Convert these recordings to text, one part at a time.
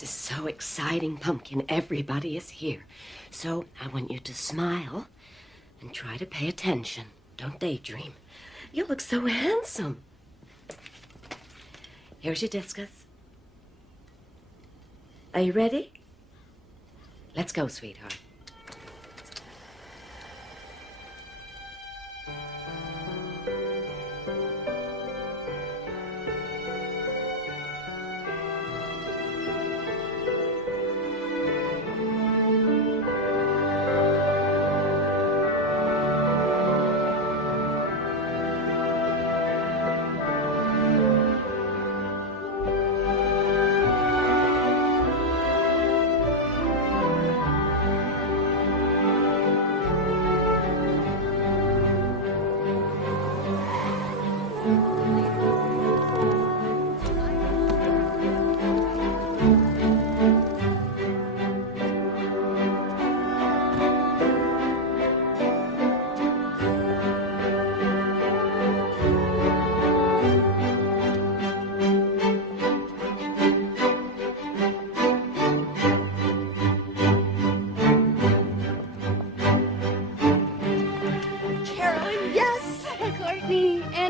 This is so exciting, Pumpkin. Everybody is here. So I want you to smile and try to pay attention. Don't daydream. You look so handsome. Here's your discus. Are you ready? Let's go, sweetheart.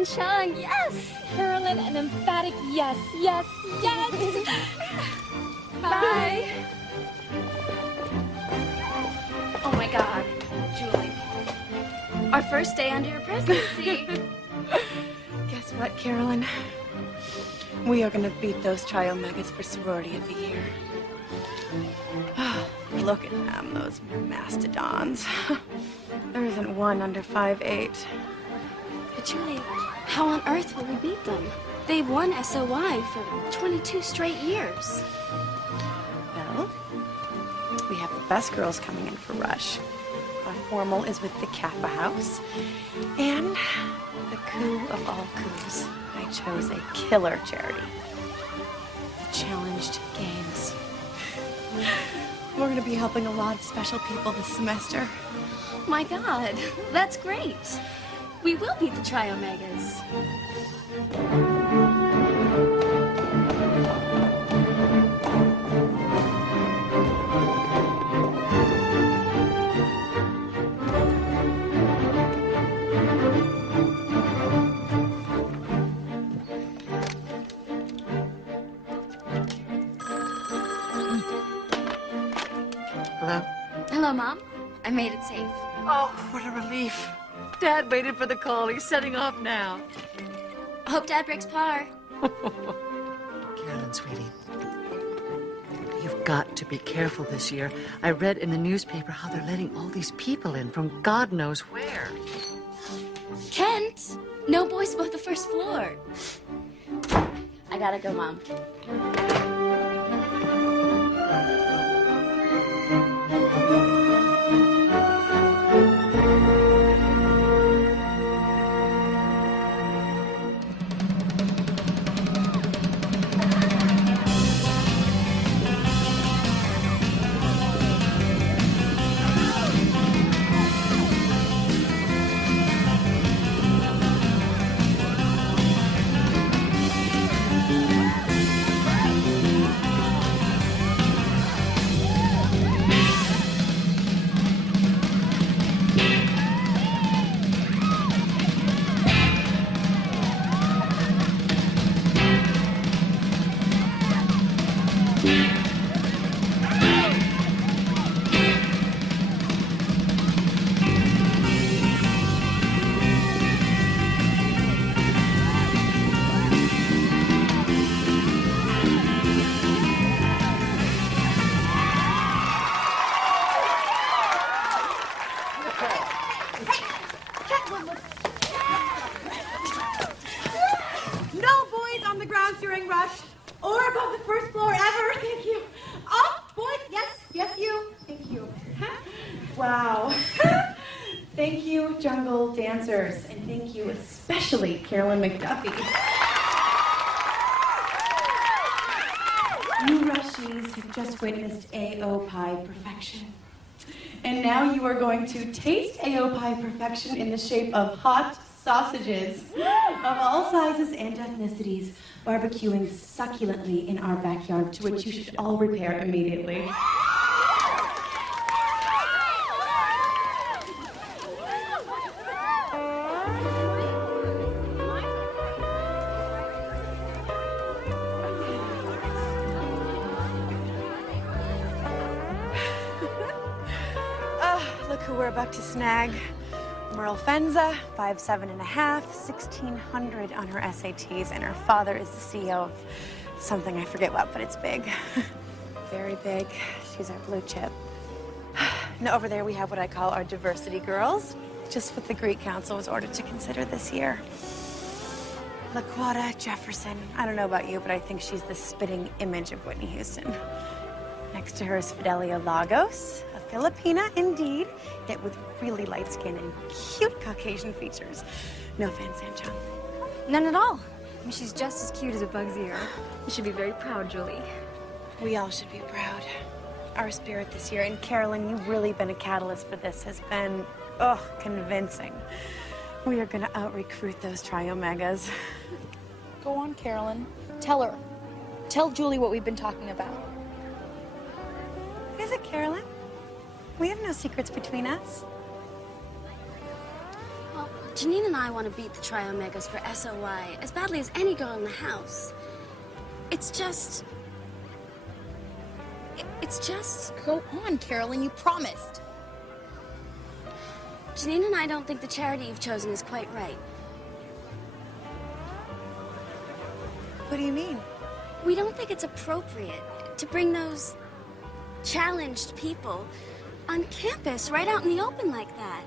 Sean, yes! Carolyn, an emphatic yes, yes, yes! Bye! Oh my God, Julie. Our first day under your presidency. Guess what, Carolyn? We are gonna beat those Tri-Omegas for sorority of the year. Oh, look at them, those mastodons. There isn't one under 5'8". But Julie, how on earth will we beat them? They've won SOY for 22 straight years. Well, we have the best girls coming in for Rush. Our formal is with the Kappa House. And the coup of all coups, I chose a killer charity. The Challenged Games. We're going to be helping a lot of special people this semester. My God, that's great. We will beat the Tri-Omegas. Hello? Hello, Mom. I made it safe. Oh, what a relief. Dad waited for the call. He's setting off now. Hope Dad breaks par. Carolyn, sweetie, you've got to be careful this year. I read in the newspaper how they're letting all these people in from God knows where. Kent, no boys above the first floor. I gotta go, Mom. And thank you especially Carolyn McDuffie. You Rushies have just witnessed AO pie perfection. And now you are going to taste AO pie perfection in the shape of hot, sausages of all sizes and ethnicities, barbecuing succulently in our backyard, to which you should all repair immediately. Look who we're about to snag. Merle Fenza, 5'7.5", 1,600 on her SATs, and her father is the CEO of something, I forget what, but it's big. Very big. She's our blue chip. Now over there we have what I call our diversity girls, just what the Greek Council was ordered to consider this year. LaQuata Jefferson. I don't know about you, but I think she's the spitting image of Whitney Houston. Next to her is Fidelia Lagos, a Filipina indeed, yet with really light skin and cute Caucasian features. No offense, Sanchon. None at all. I mean, she's just as cute as a bug's ear. You should be very proud, Julie. We all should be proud. Our spirit this year, and Carolyn, you've really been a catalyst for this, has been, convincing. We are gonna out-recruit those Tri-Omegas. Go on, Carolyn. Tell her. Tell Julie what we've been talking about. What is it, Carolyn? We have no secrets between us. Well, Janine and I want to beat the Tri-Omegas for SOY as badly as any girl in the house. It's just... Go on, Carolyn. You promised. Janine and I don't think the charity you've chosen is quite right. What do you mean? We don't think it's appropriate to bring those challenged people on campus right out in the open like that.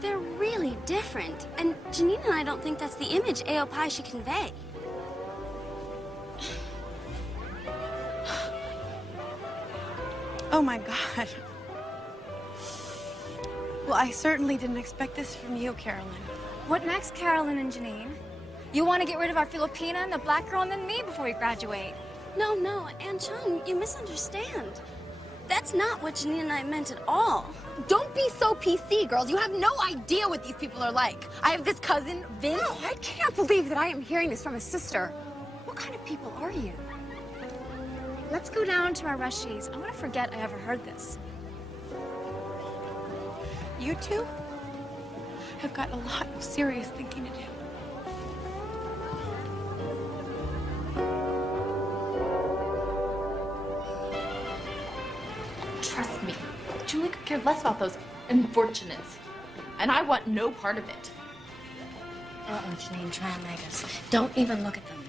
They're really different, and Janine and I don't think that's the image AOPI should convey. Oh my God. Well, I certainly didn't expect this from you, Carolyn. What next, Carolyn and Janine? You want to get rid of our Filipina and the black girl and then me before we graduate? No, Aunt Chung, you misunderstand. That's not what Janine and I meant at all. Don't be so PC, girls. You have no idea what these people are like. I have this cousin, Vince. No, I can't believe that I am hearing this from a sister. What kind of people are you? Let's go down to our rushies. I want to forget I ever heard this. You two have got a lot of serious thinking to do. Trust me, Julie could care less about those unfortunates. And I want no part of it. Janine, Tri-Omegas. Don't even look at them.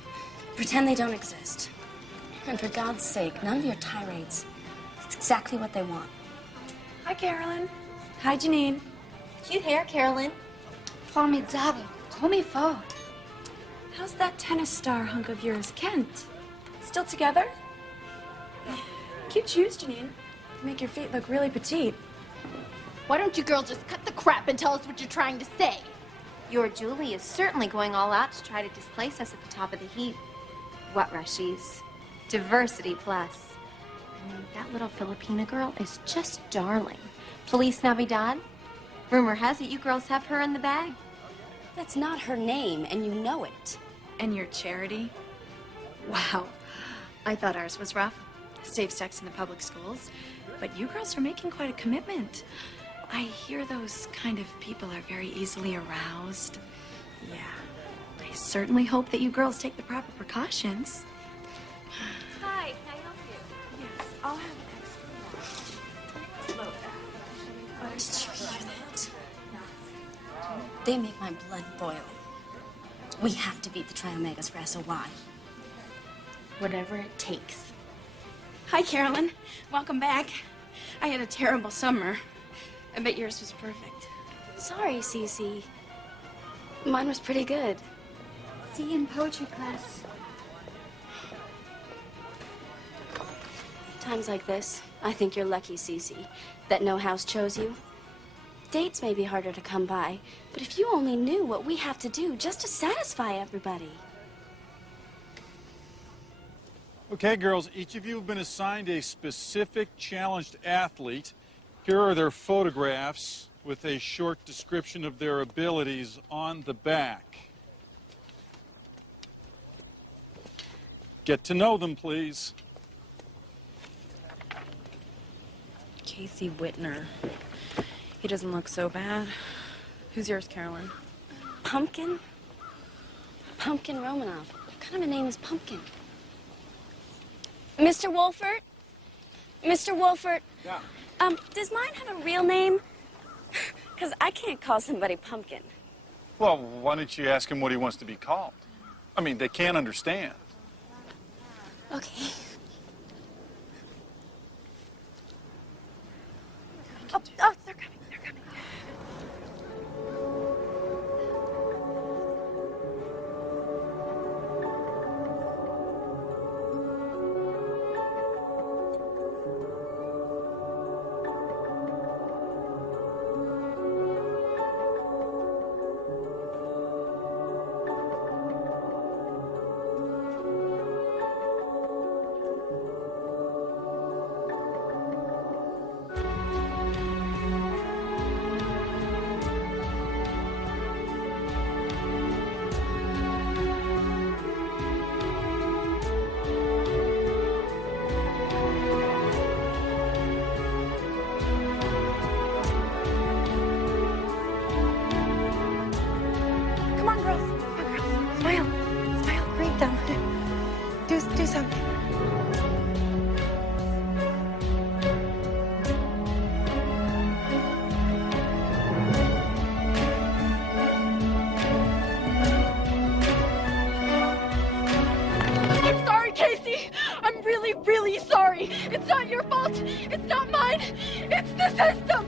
Pretend they don't exist. And for God's sake, none of your tirades. It's exactly what they want. Hi, Carolyn. Hi, Janine. Cute hair, Carolyn. Formidable. Comme il faut. How's that tennis star hunk of yours, Kent? Still together? Cute shoes, Janine. Make your feet look really petite. Why don't you girls just cut the crap and tell us what you're trying to say? Your Julie is certainly going all out to try to displace us at the top of the heap. What rushies? Diversity plus. I mean, that little Filipina girl is just darling. Feliz Navidad. Rumor has it you girls have her in the bag. That's not her name, and you know it. And your charity? Wow. I thought ours was rough. Safe sex in the public schools. But you girls are making quite a commitment. I hear those kind of people are very easily aroused. Yeah. I certainly hope that you girls take the proper precautions. Hi, can I help you? Yes, I'll have an extra. Did you hear that? They make my blood boil. We have to beat the Tri-Omegas for SOY. Whatever it takes. Hi, Carolyn. Welcome back. I had a terrible summer. I bet yours was perfect. Sorry, Cece. Mine was pretty good. See you in poetry class. Times like this, I think you're lucky, Cece, that no house chose you. Dates may be harder to come by, but if you only knew what we have to do just to satisfy everybody. Okay, girls, each of you have been assigned a specific challenged athlete. Here are their photographs. with a short description of their abilities on the back. Get to know them, please. Casey Whitner. He doesn't look so bad. Who's yours, Carolyn? Pumpkin? Pumpkin Romanoff. What kind of a name is Pumpkin? Mr. Wolfert? Mr. Wolfert? Yeah. Does mine have a real name? Because I can't call somebody Pumpkin. Well, why don't you ask him what he wants to be called? I mean, they can't understand. Okay. Oh, they're coming. They're coming. Come on, girls. Come on, girls. Smile. Smile. Greet them. Do something. I'm sorry, Casey. I'm really, really sorry. It's not your fault. It's not mine. It's the system.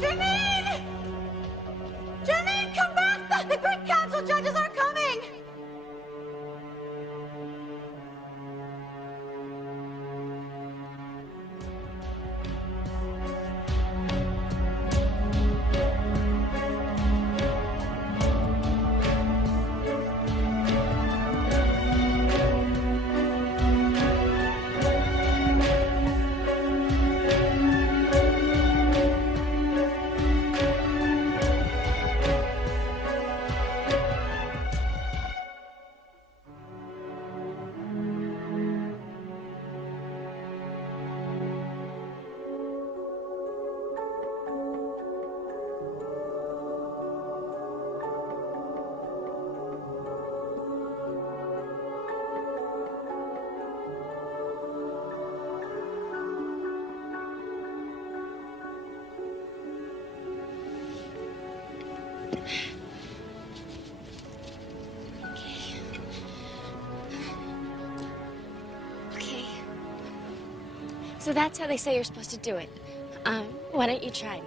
Jermaine! Jermaine, come back! The Greek Council judges are coming! Okay. So that's how they say you're supposed to do it. Why don't you try it?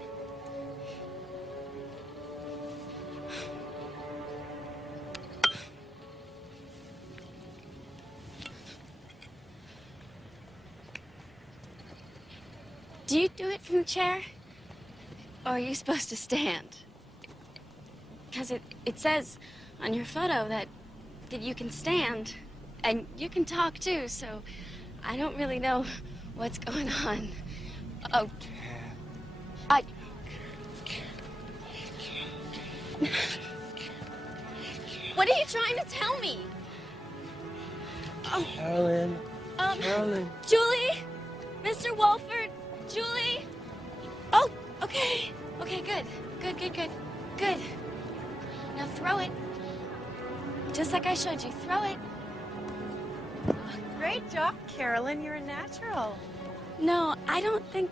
Do you do it from the chair? Or are you supposed to stand? Because it says on your photo that you can stand and you can talk too, so I don't really know what's going on. Oh. What are you trying to tell me? Oh. Carolyn. Carolyn. Julie? Mr. Wolford? Julie? Oh, okay. Okay, good. Good. Now throw it. Just like I showed you. Throw it. Great job, Carolyn. You're a natural. No, I don't think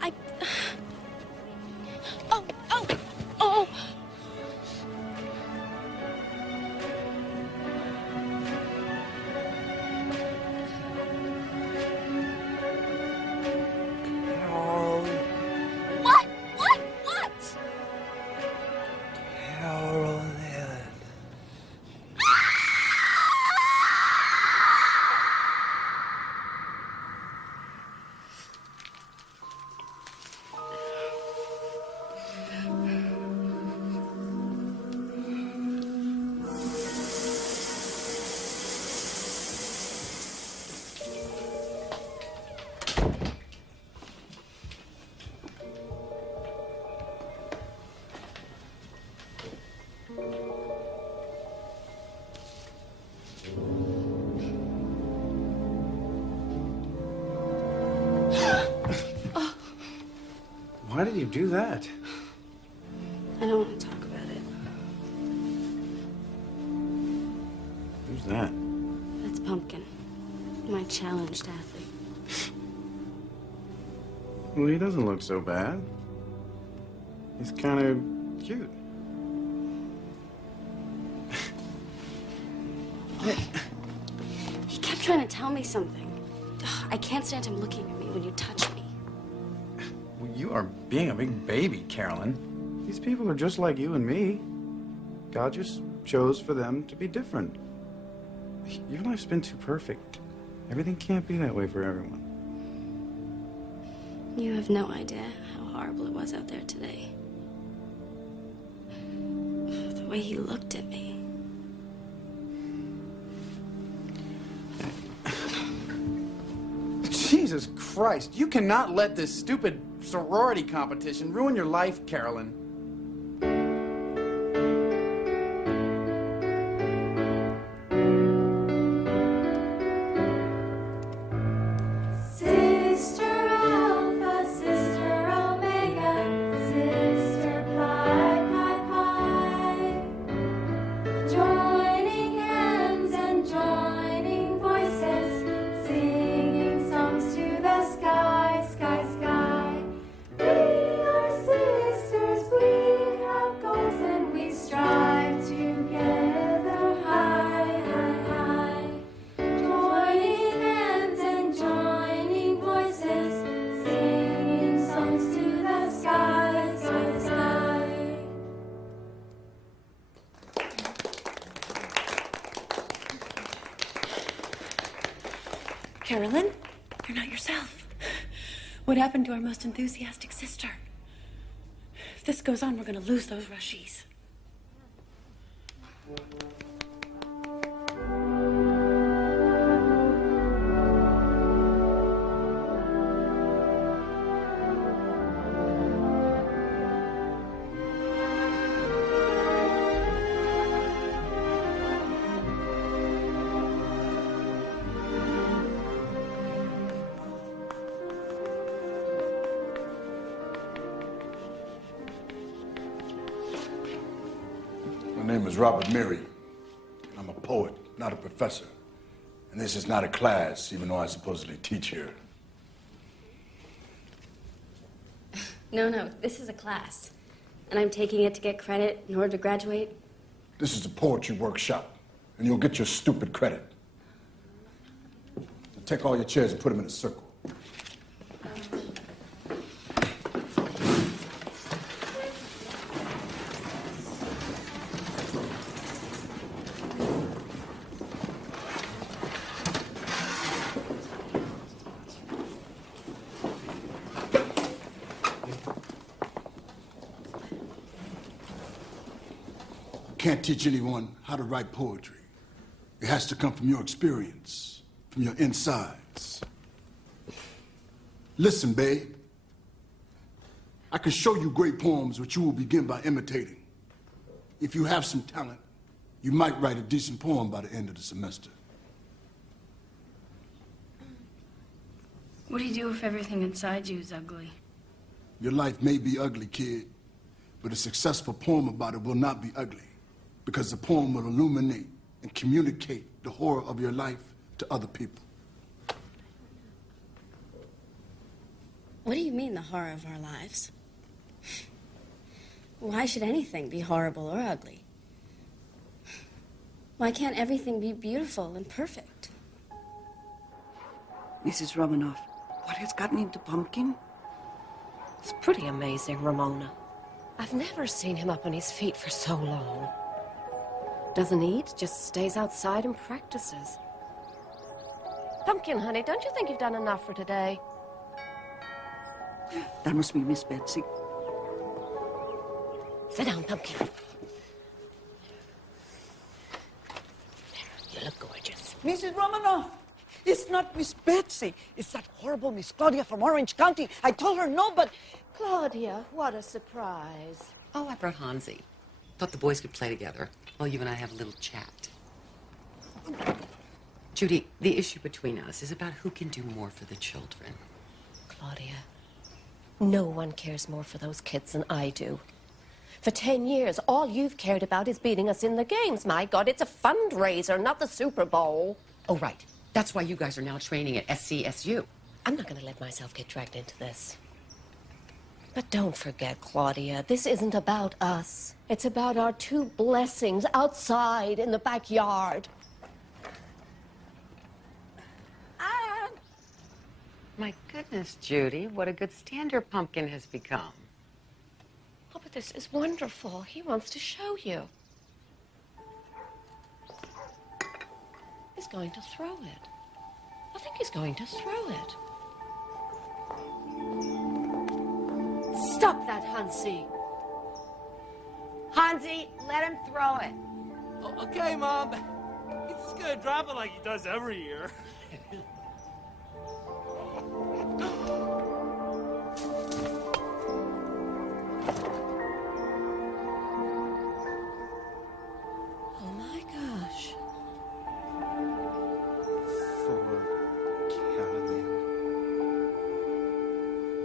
I... Oh. Carolyn. What? Carolyn. do you do that? I don't want to talk about it. Who's that? That's Pumpkin, my challenged athlete. Well, he doesn't look so bad. He's kind of cute. He kept trying to tell me something. Ugh, I can't stand him looking at me when you touch me. Well, you are being a big baby, Carolyn. These people are just like you and me. God just chose for them to be different. Your life's been too perfect. Everything can't be that way for everyone. You have no idea how horrible it was out there today. The way he looked at me. Jesus Christ, you cannot let this stupid sorority competition ruin your life, Carolyn. Carolyn, you're not yourself. What happened to our most enthusiastic sister? If this goes on, we're going to lose those rushies. My name is Robert Mary. I'm a poet, not a professor. And this is not a class, even though I supposedly teach here. No, this is a class. And I'm taking it to get credit in order to graduate. This is a poetry workshop, and you'll get your stupid credit. Now take all your chairs and put them in a circle. Can't teach anyone how to write poetry. It has to come from your experience, from your insides. Listen, babe. I can show you great poems which you will begin by imitating. If you have some talent, you might write a decent poem by the end of the semester. What do you do if everything inside you is ugly? Your life may be ugly, kid, but a successful poem about it will not be ugly. Because the poem will illuminate and communicate the horror of your life to other people. What do you mean, the horror of our lives? Why should anything be horrible or ugly? Why can't everything be beautiful and perfect? Mrs. Romanoff, what has gotten into Pumpkin? It's pretty amazing, Ramona. I've never seen him up on his feet for so long. Doesn't eat, just stays outside and practices. Pumpkin, honey, don't you think you've done enough for today? That must be Miss Betsy. Sit down, Pumpkin. You look gorgeous. Mrs. Romanoff, it's not Miss Betsy. It's that horrible Miss Claudia from Orange County. I told her no, but... Claudia, what a surprise. Oh, I brought Hansi. Thought the boys could play together while you and I have a little chat. Judy, the issue between us is about who can do more for the children. Claudia, No one cares more for those kids than I do. For 10 years, all you've cared about is beating us in the games. My God, it's a fundraiser, not the Super Bowl. Oh, right. That's why you guys are now training at SCSU. I'm not going to let myself get dragged into this. But don't forget, Claudia, this isn't about us. It's about our two blessings outside in the backyard. My goodness, Judy, what a good stand your pumpkin has become. Oh, but this is wonderful. He wants to show you. He's going to throw it. I think he's going to throw it. Stop that, Hansi. Hansi, let him throw it. Oh, okay, Mom. He's just gonna drop it like he does every year. Oh my gosh.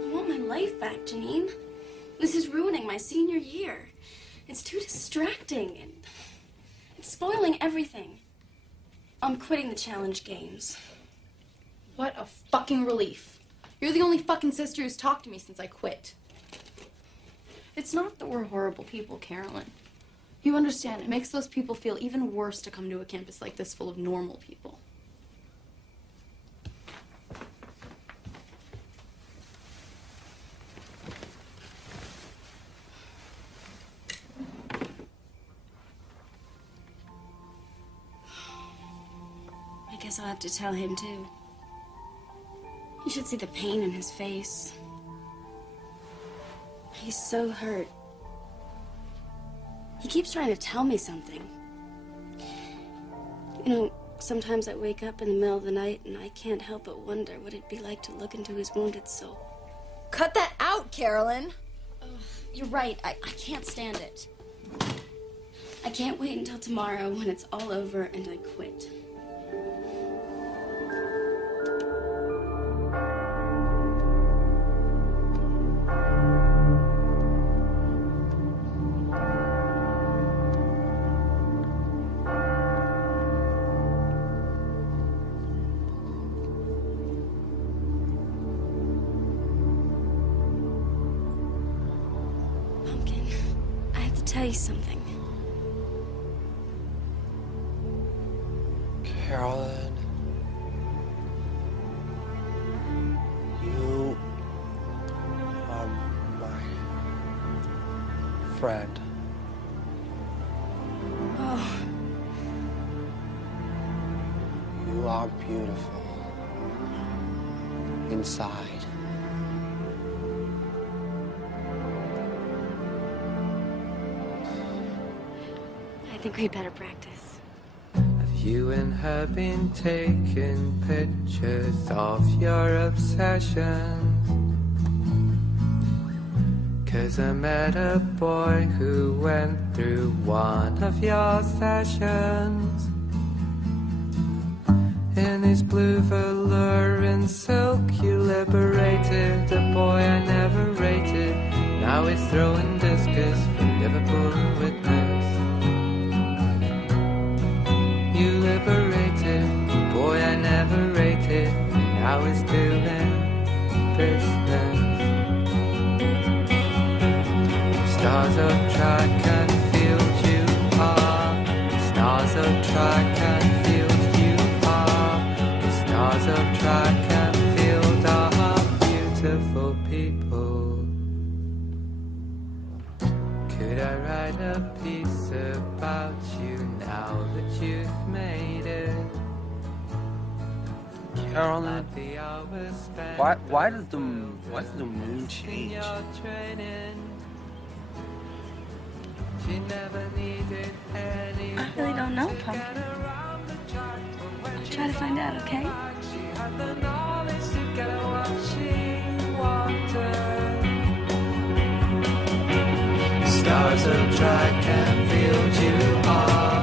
I want my life back, Janine. This is ruining my senior year. It's too distracting and it's spoiling everything. I'm quitting the challenge games. What a fucking relief. You're the only fucking sister who's talked to me since I quit. It's not that we're horrible people, Carolyn. You understand, it makes those people feel even worse to come to a campus like this full of normal people. I guess I'll have to tell him too. You should see the pain in his face. He's so hurt. He keeps trying to tell me something. You know, sometimes I wake up in the middle of the night and I can't help but wonder what it'd be like to look into his wounded soul. Cut that out, Carolyn. You're right, I can't stand it. I can't wait until tomorrow when it's all over and I quit. Pumpkin, I have to tell you something. Carolyn, you are my friend. Oh, You are beautiful inside. I think we better practice. You and her been taking pictures of your obsessions. 'Cause I met a boy who went through one of your sessions. In his blue velour and silk you liberated a boy I never rated. Now he's throwing discus from Liverpool Witness. You liberated a boy I never rated. Now he's doing business. Stars of track and field you are. Stars of track and field you are. The stars of track and field are beautiful people. Could I write a piece about you now that you've made it? Carolyn, why does the moon change? I really don't know, Pumpkin. I'll try to find out, okay? Stars of track and field you are.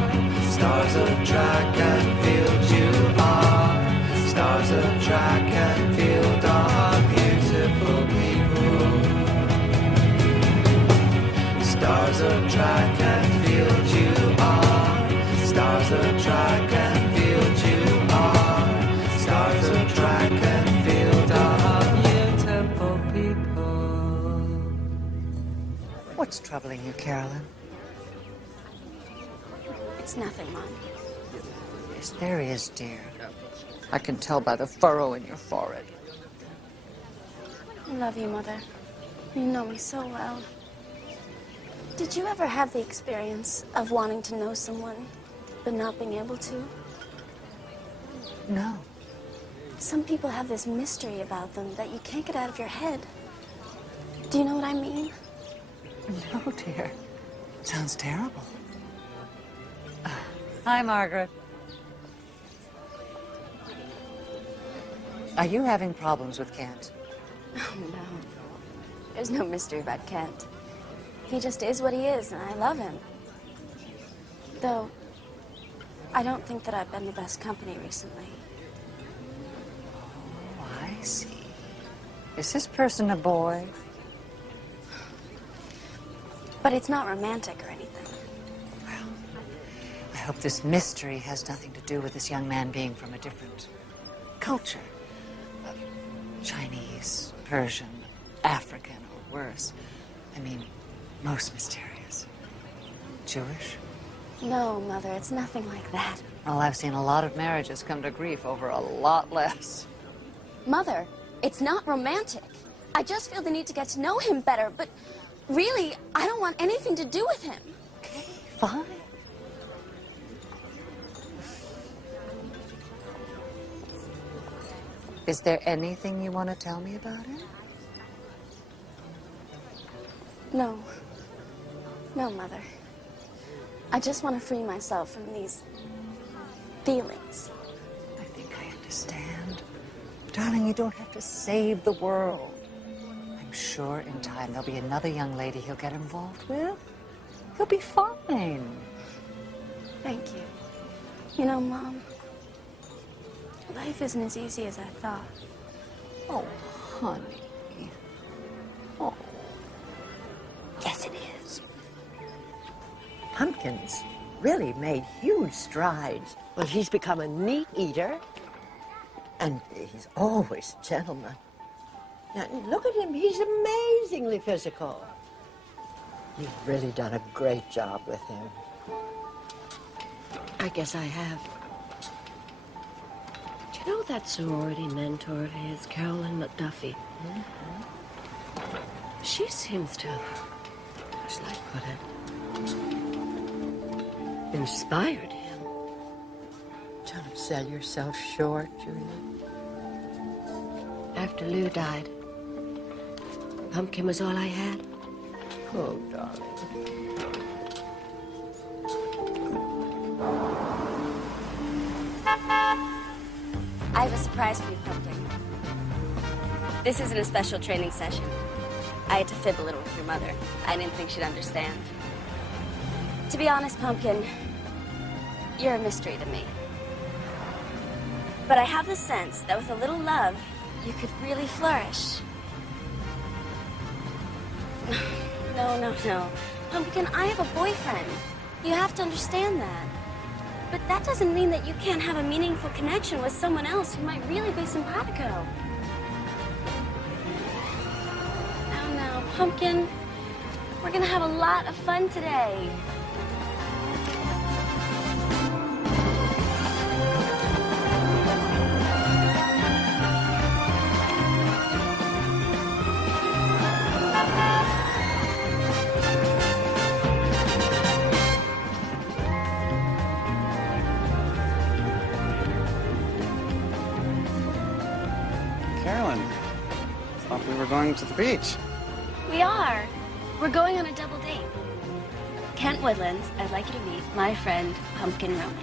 Stars of track and field you are. Stars of track and field are beautiful people. Stars of track and field you are. Stars of track and field you are. Stars of track and field are beautiful people. What's troubling you, Carolyn? It's nothing, Mom. Yes, there is, dear. I can tell by the furrow in your forehead. I love you, Mother. You know me so well. Did you ever have the experience of wanting to know someone, but not being able to? No. Some people have this mystery about them that you can't get out of your head. Do you know what I mean? No, dear. Sounds terrible. Hi, Margaret. Are you having problems with Kent? Oh, no. There's no mystery about Kent. He just is what he is, and I love him. Though, I don't think that I've been the best company recently. Oh, I see. Is this person a boy? But it's not romantic or anything. Well, I hope this mystery has nothing to do with this young man being from a different culture. Chinese, Persian, African, or worse. I mean, most mysterious. Jewish? No, Mother, it's nothing like that. Well, I've seen a lot of marriages come to grief over a lot less. Mother, it's not romantic. I just feel the need to get to know him better, but really, I don't want anything to do with him. Okay, fine. Is there anything you want to tell me about it? No. No, Mother. I just want to free myself from these feelings. I think I understand. Darling, you don't have to save the world. I'm sure in time there'll be another young lady he'll get involved with. He'll be fine. Thank you. You know, Mom, life isn't as easy as I thought. Oh, honey. Oh. Yes, it is. Pumpkin's really made huge strides. Well, he's become a neat eater, and he's always a gentleman. Now, look at him. He's amazingly physical. You've really done a great job with him. I guess I have. Do you know that sorority mentor of his, Carolyn McDuffie? She seems to, how shall I put it, inspired him. Don't sell yourself short, Julia. After Lou died, Pumpkin was all I had. Oh, darling. I have a surprise for you, Pumpkin. This isn't a special training session. I had to fib a little with your mother. I didn't think she'd understand. To be honest, Pumpkin, you're a mystery to me. But I have the sense that with a little love, you could really flourish. No. Pumpkin, I have a boyfriend. You have to understand that. But that doesn't mean that you can't have a meaningful connection with someone else who might really be simpatico. Now, Pumpkin, we're gonna have a lot of fun today. Carolyn, thought we were going to the beach. We are. We're going on a double date. Kent Woodlands, I'd like you to meet my friend, Pumpkin Romanoff.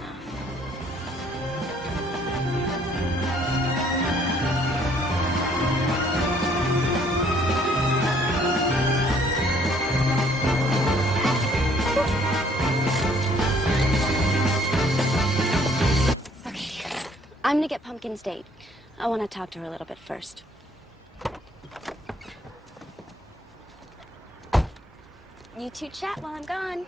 Okay, I'm gonna get Pumpkin's date. I want to talk to her a little bit first. You two chat while I'm gone.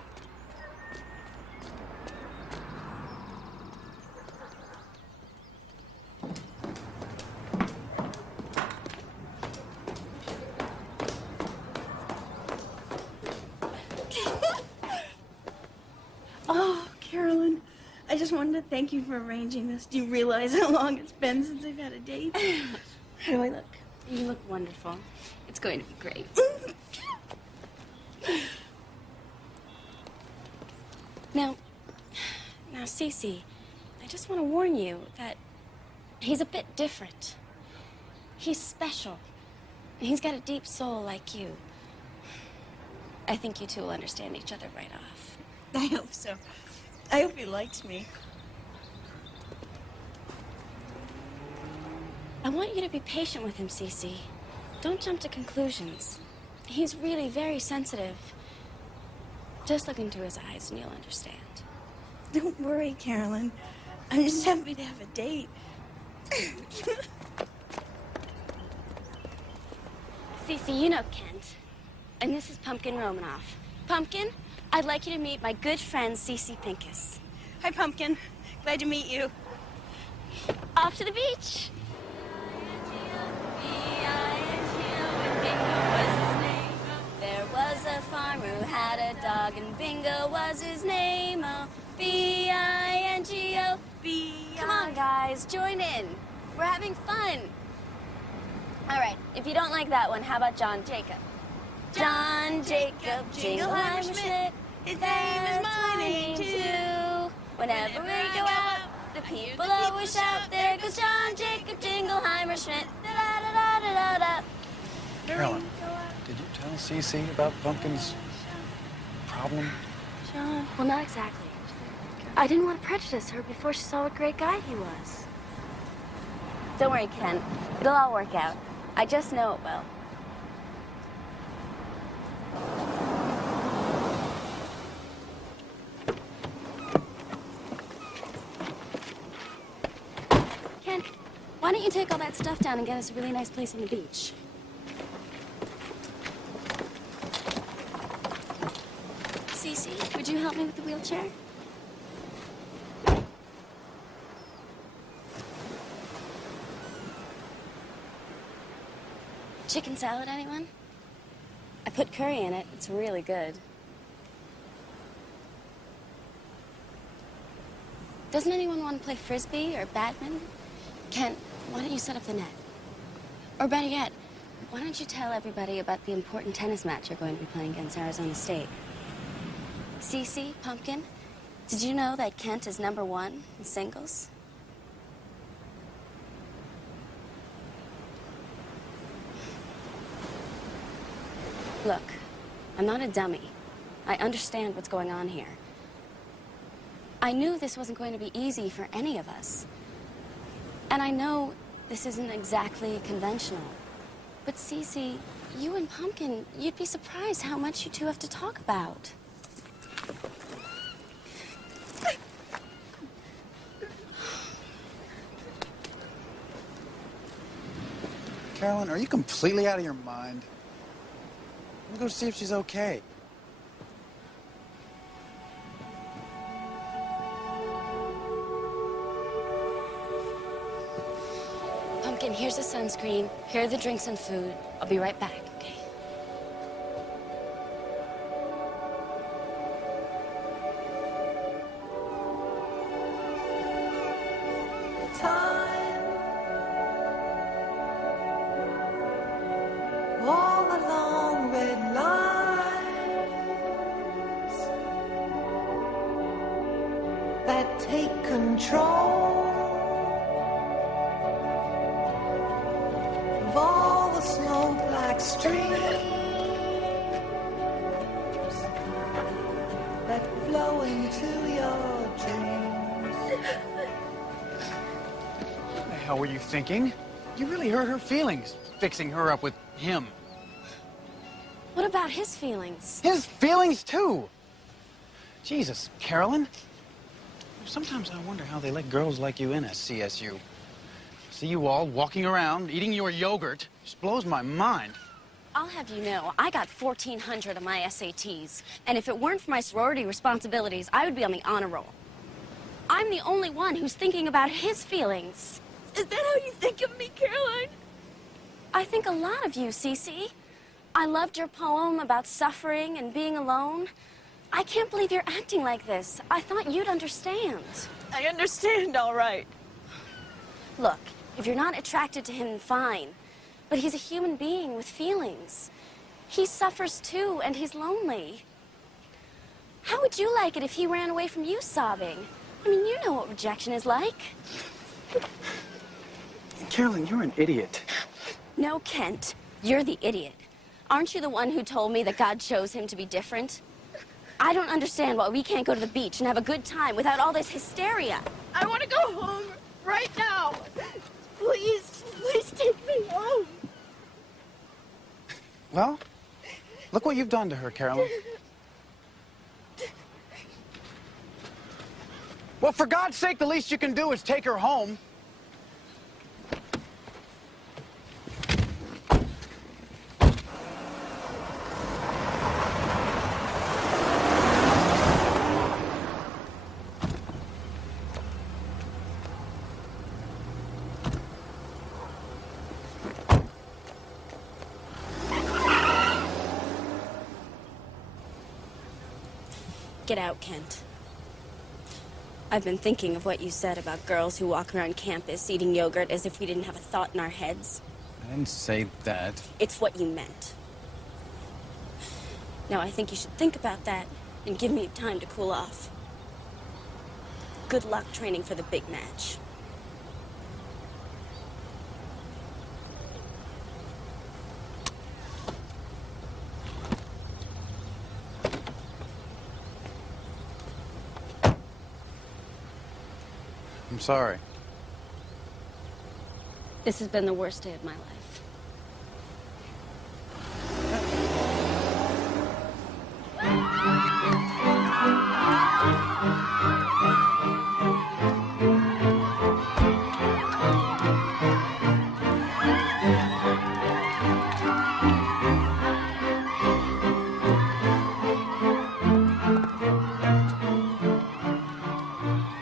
Oh, Carolyn, I just wanted to thank you for arranging this. Do you realize how long it's been since I've had a date? How do I look? You look wonderful. It's going to be great. Now, Cece, I just want to warn you that he's a bit different. He's special. He's got a deep soul like you. I think you two will understand each other right off. I hope so. I hope he likes me. I want you to be patient with him, Cece. Don't jump to conclusions. He's really very sensitive. Just look into his eyes and you'll understand. Don't worry, Carolyn. I'm just happy to have a date. Cece, you know Kent. And this is Pumpkin Romanoff. Pumpkin, I'd like you to meet my good friend, Cece Pincus. Hi, Pumpkin. Glad to meet you. Off to the beach. There was a farmer who had a dog, and Bingo was his name. Oh, B-I-N-G-O. Come on, guys, join in. We're having fun. All right, if you don't like that one, how about John Jacob? John Jacob Jingleheimer Schmidt. His name is my name, too. Whenever we go out, the people always shout, there goes John Jacob Jingleheimer Schmidt. Da-da-da-da-da-da. Carolyn, did you tell Cece about Pumpkin's problem? John, well, not exactly. I didn't want to prejudice her before she saw what a great guy he was. Don't worry, Ken. It'll all work out. I just know it will. Ken, why don't you take all that stuff down and get us a really nice place on the beach? Cece, would you help me with the wheelchair? Chicken salad, anyone? I put curry in it. It's really good. Doesn't anyone want to play frisbee or badminton? Kent, why don't you set up the net? Or better yet, why don't you tell everybody about the important tennis match you're going to be playing against Arizona State? Cece, Pumpkin, did you know that Kent is #1 in singles? Look, I'm not a dummy. I understand what's going on here. I knew this wasn't going to be easy for any of us. And I know this isn't exactly conventional. But Cece, you and Pumpkin, you'd be surprised how much you two have to talk about. Carolyn, are you completely out of your mind? Let me go see if she's okay. Pumpkin, here's the sunscreen. Here are the drinks and food. I'll be right back, okay? All the long red lines that take control of all the snow-black streams that flow into your dreams. What the hell were you thinking? You really hurt her feelings, fixing her up with him. What about his feelings? His feelings, too! Jesus, Carolyn. Sometimes I wonder how they let girls like you in at CSU. See you all walking around, eating your yogurt. Just blows my mind. I'll have you know, I got 1,400 on my SATs. And if it weren't for my sorority responsibilities, I would be on the honor roll. I'm the only one who's thinking about his feelings. Is that how you think of me, Caroline? I think a lot of you, Cece. I loved your poem about suffering and being alone. I can't believe you're acting like this. I thought you'd understand. I understand, all right. Look, if you're not attracted to him, fine. But he's a human being with feelings. He suffers too, and he's lonely. How would you like it if he ran away from you sobbing? I mean, you know what rejection is like. Carolyn, you're an idiot. No, Kent, you're the idiot. Aren't you the one who told me that God chose him to be different? I don't understand why we can't go to the beach and have a good time without all this hysteria. I want to go home right now. Please, please take me home. Well, look what you've done to her, Carolyn. Well, for God's sake, the least you can do is take her home. Get out, Kent. I've been thinking of what you said about girls who walk around campus eating yogurt as if we didn't have a thought in our heads. I didn't say that. It's what you meant. Now, I think you should think about that and give me time to cool off. Good luck training for the big match. I'm sorry. This has been the worst day of my life.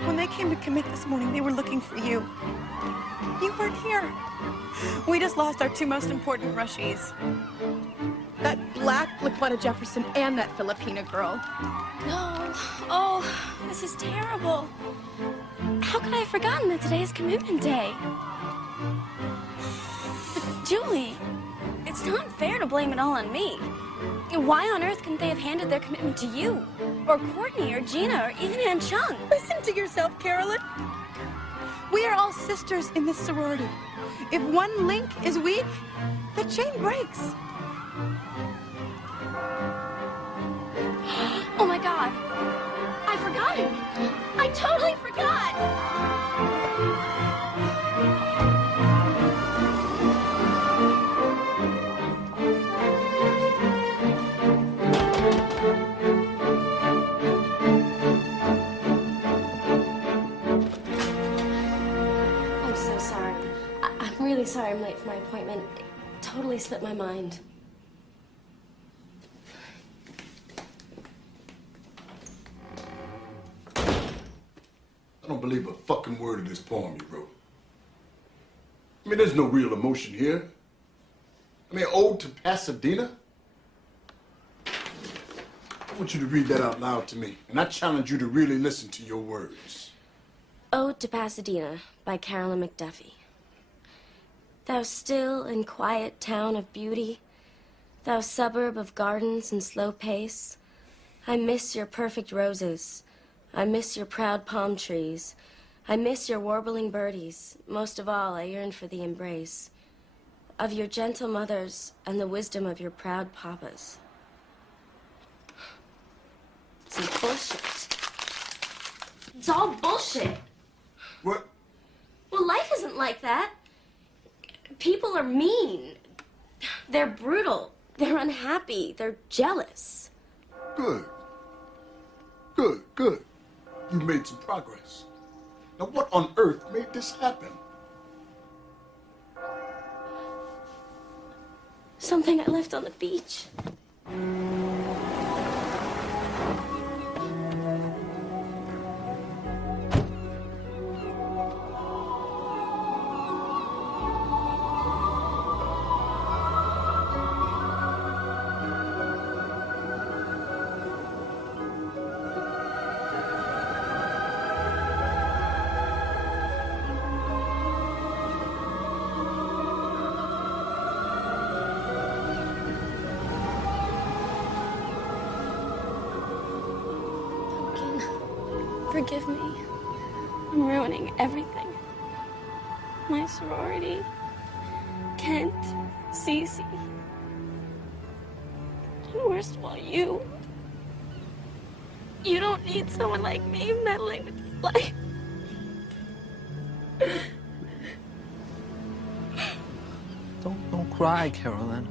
When they came to commit this morning, they were looking for you. You weren't here. We just lost our two most important rushies. That black Laquetta Jefferson and that Filipina girl. No. Oh, this is terrible. How could I have forgotten that today is commitment day? But Julie, it's not fair to blame it all on me. Why on earth couldn't they have handed their commitment to you? Or Courtney, or Gina, or even Ann Chung? Listen to yourself, Carolyn. We are all sisters in this sorority. If one link is weak, the chain breaks. Oh my God. I forgot it. I totally forgot. I'm so sorry. I'm really sorry I'm late for my appointment. It totally slipped my mind. I don't believe a fucking word of this poem you wrote. I mean, there's no real emotion here. I mean, ode to Pasadena? I want you to read that out loud to me, and I challenge you to really listen to your words. Ode to Pasadena by Carolyn McDuffie. Thou still and quiet town of beauty, thou suburb of gardens and slow pace, I miss your perfect roses, I miss your proud palm trees, I miss your warbling birdies, most of all I yearn for the embrace of your gentle mothers and the wisdom of your proud papas. Some bullshit. It's all bullshit. What? Well, life isn't like that. People are mean. They're brutal. They're unhappy. They're jealous. Good. Good, good. You made some progress. Now, what on earth made this happen? something I left on the beach. Forgive me. I'm ruining everything. My sorority, Kent, Cece, and worst of all, you. You don't need someone like me meddling with your life. Don't cry, Carolyn.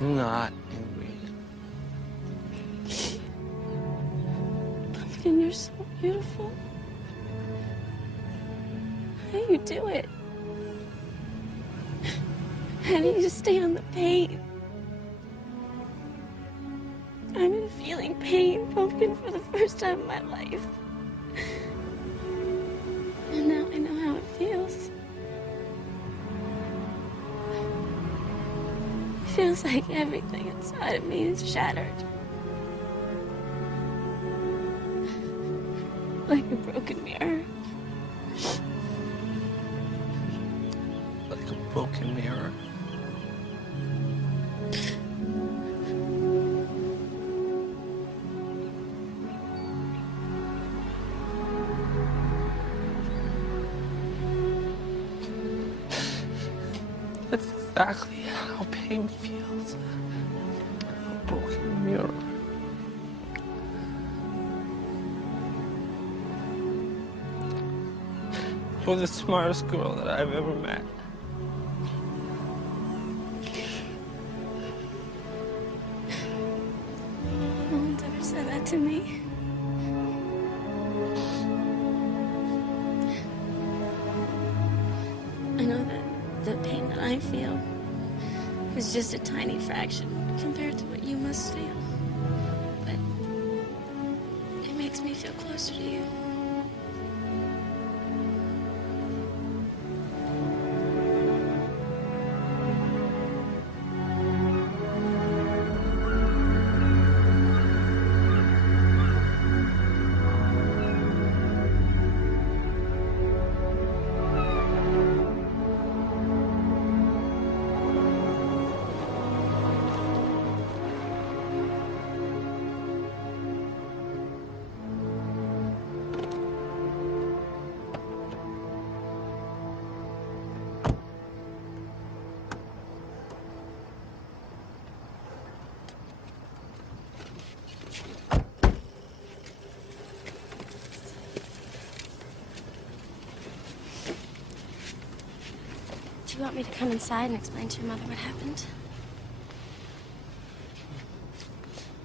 I'm not angry. Pumpkin, you're so beautiful. How do you do it? How do you stand the pain? I've been feeling pain, Pumpkin, for the first time in my life. And now I know how it feels. It feels like everything inside of me is shattered. Like a broken mirror. Like a broken mirror. That's exactly how pain feels. A broken mirror. You're the smartest girl that I've ever met. No one's ever said that to me. I know that the pain that I feel is just a tiny fraction compared to what you must feel. But it makes me feel closer to you. Do you want me to come inside and explain to your mother what happened?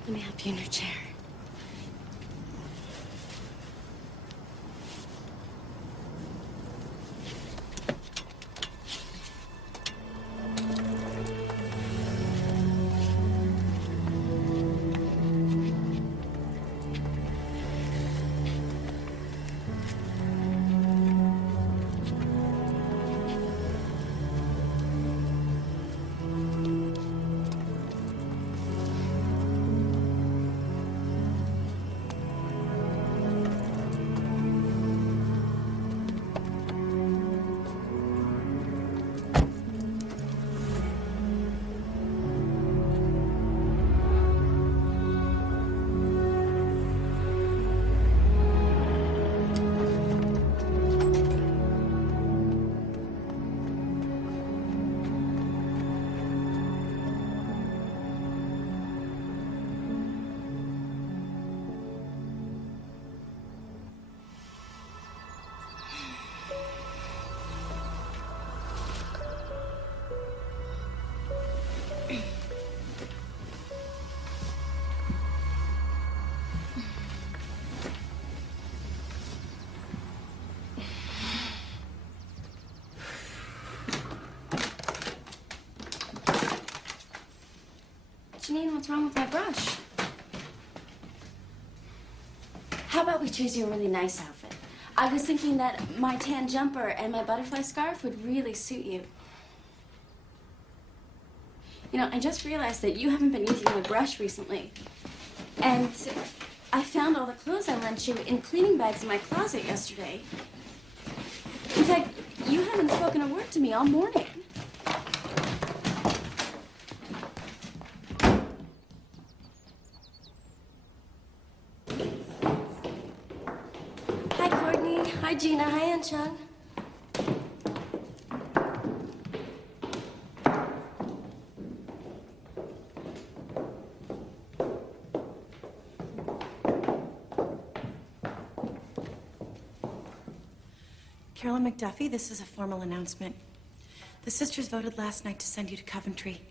Let me help you in your chair. what's wrong with my brush. How about we choose you a really nice outfit? I was thinking that my tan jumper and my butterfly scarf would really suit you. You know, I just realized that you haven't been using my brush recently. And I found all the clothes I lent you in cleaning bags in my closet yesterday. In fact, you haven't spoken a word to me all morning. Hi, Courtney. Hi, Gina. Hi, Aunt Chung. Carolyn McDuffie, this is a formal announcement. The sisters voted last night to send you to Coventry.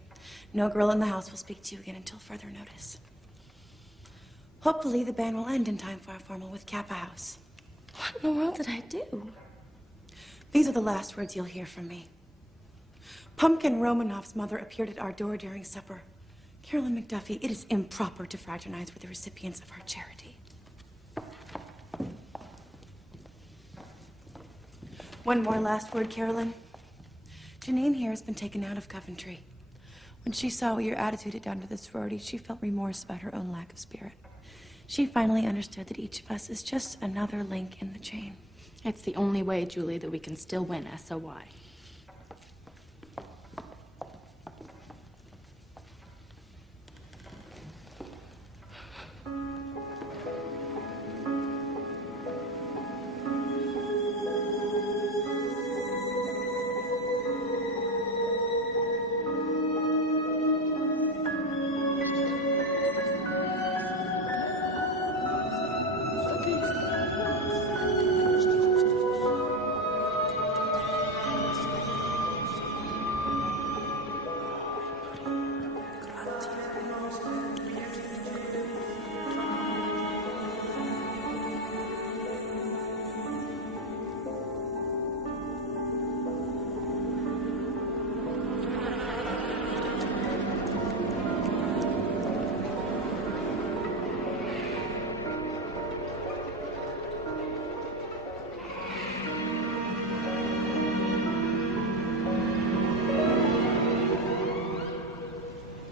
No girl in the house will speak to you again until further notice. Hopefully, the ban will end in time for our formal with Kappa House. What in the world did I do? These are the last words you'll hear from me. Pumpkin Romanoff's mother appeared at our door during supper. Carolyn McDuffie, it is improper to fraternize with the recipients of her charity. One more last word, Carolyn. Janine here has been taken out of Coventry. When she saw what your attitude had done to the sorority, she felt remorse about her own lack of spirit. She finally understood that each of us is just another link in the chain. It's the only way, Julie, that we can still win SOY.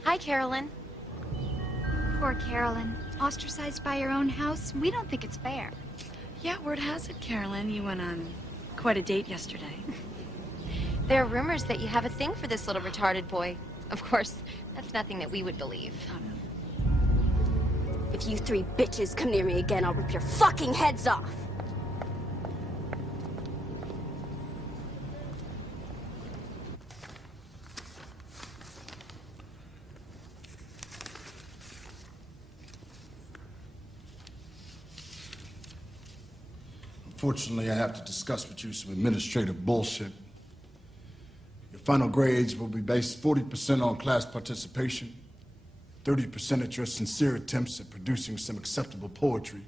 Hi, Carolyn. Poor Carolyn. Ostracized by your own house? We don't think it's fair. Yeah, word has it, Carolyn, you went on quite a date yesterday. There are rumors that you have a thing for this little retarded boy. Of course, that's nothing that we would believe. If you three bitches come near me again, I'll rip your fucking heads off. Unfortunately, I have to discuss with you some administrative bullshit. Your final grades will be based 40% on class participation, 30% at your sincere attempts at producing some acceptable poetry.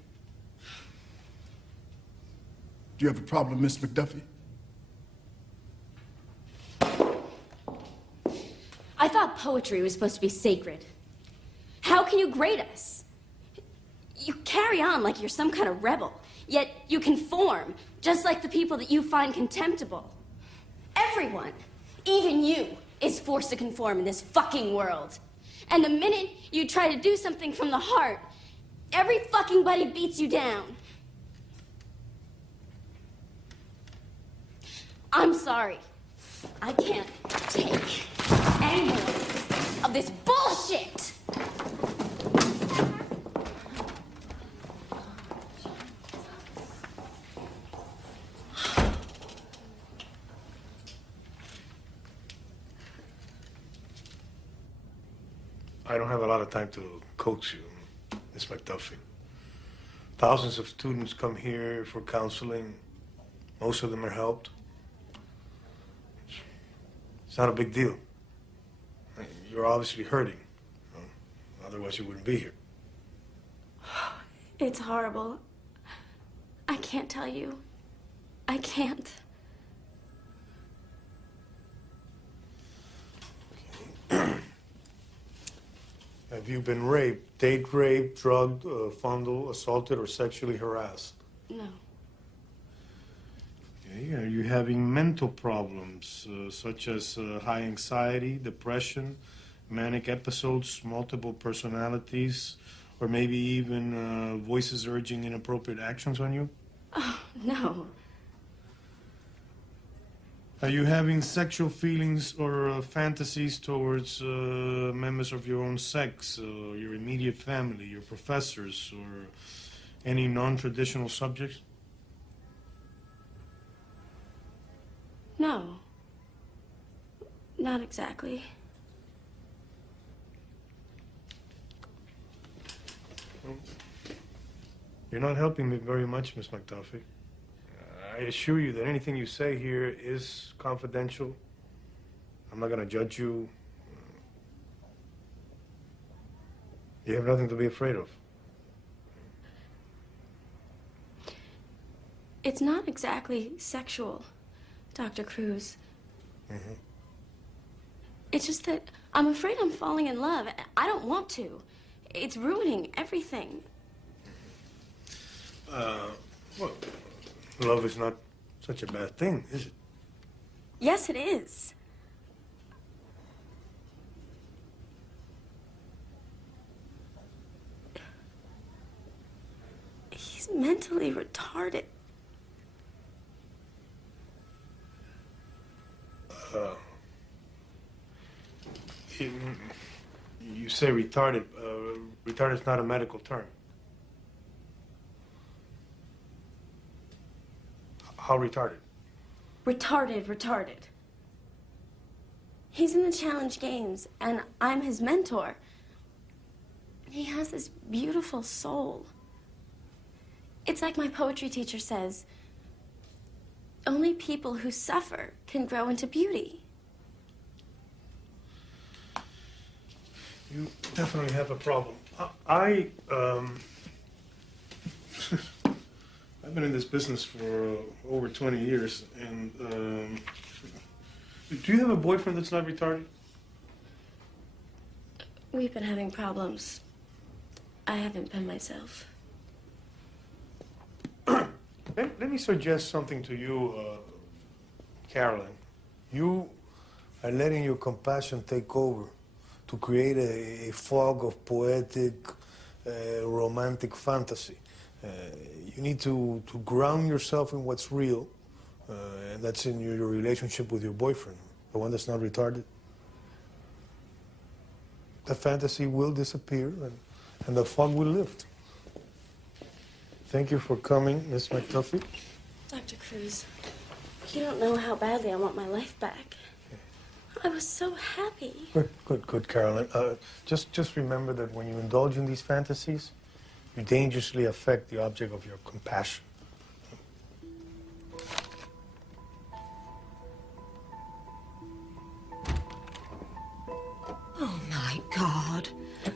Do you have a problem, Miss McDuffie? I thought poetry was supposed to be sacred. How can you grade us? You carry on like you're some kind of rebel, yet you conform, just like the people that you find contemptible. Everyone, even you, is forced to conform in this fucking world. And the minute you try to do something from the heart, every fucking buddy beats you down. I'm sorry. I can't take any more of this bullshit. I don't have a lot of time to coach you, Miss McDuffie. Thousands of students come here for counseling. Most of them are helped. It's not a big deal. You're obviously hurting. Otherwise, you wouldn't be here. It's horrible. I can't tell you. I can't. Have you been raped, date raped, drugged, fondled, assaulted, or sexually harassed? No. Okay. Are you having mental problems, such as high anxiety, depression, manic episodes, multiple personalities, or maybe even voices urging inappropriate actions on you? Oh, no. Are you having sexual feelings or fantasies towards members of your own sex, your immediate family, your professors, or any non-traditional subjects? No. Not exactly. Well, you're not helping me very much, Miss McDuffie. I assure you that anything you say here is confidential. I'm not going to judge you. You have nothing to be afraid of. It's not exactly sexual, Dr. Cruz. Mm-hmm. It's just that I'm afraid I'm falling in love. I don't want to. It's ruining everything. Well, love is not such a bad thing, is it? Yes, it is. He's mentally retarded. You say retarded. Retarded is not a medical term. How retarded? Retarded. He's in the challenge games, and I'm his mentor. He has this beautiful soul. It's like my poetry teacher says, only people who suffer can grow into beauty. You definitely have a problem. I've been in this business for over 20 years, and do you have a boyfriend that's not retarded? We've been having problems. I haven't been myself. Let me suggest something to you, Carolyn. You are letting your compassion take over to create a fog of poetic, romantic fantasy. You need to ground yourself in what's real, and that's in your relationship with your boyfriend, the one that's not retarded. The fantasy will disappear, and the fog will lift. Thank you for coming, Miss McDuffie. Dr. Cruz, you don't know how badly I want my life back. I was so happy. Good, Carolyn. Just remember that when you indulge in these fantasies, you dangerously affect the object of your compassion. Oh, my God.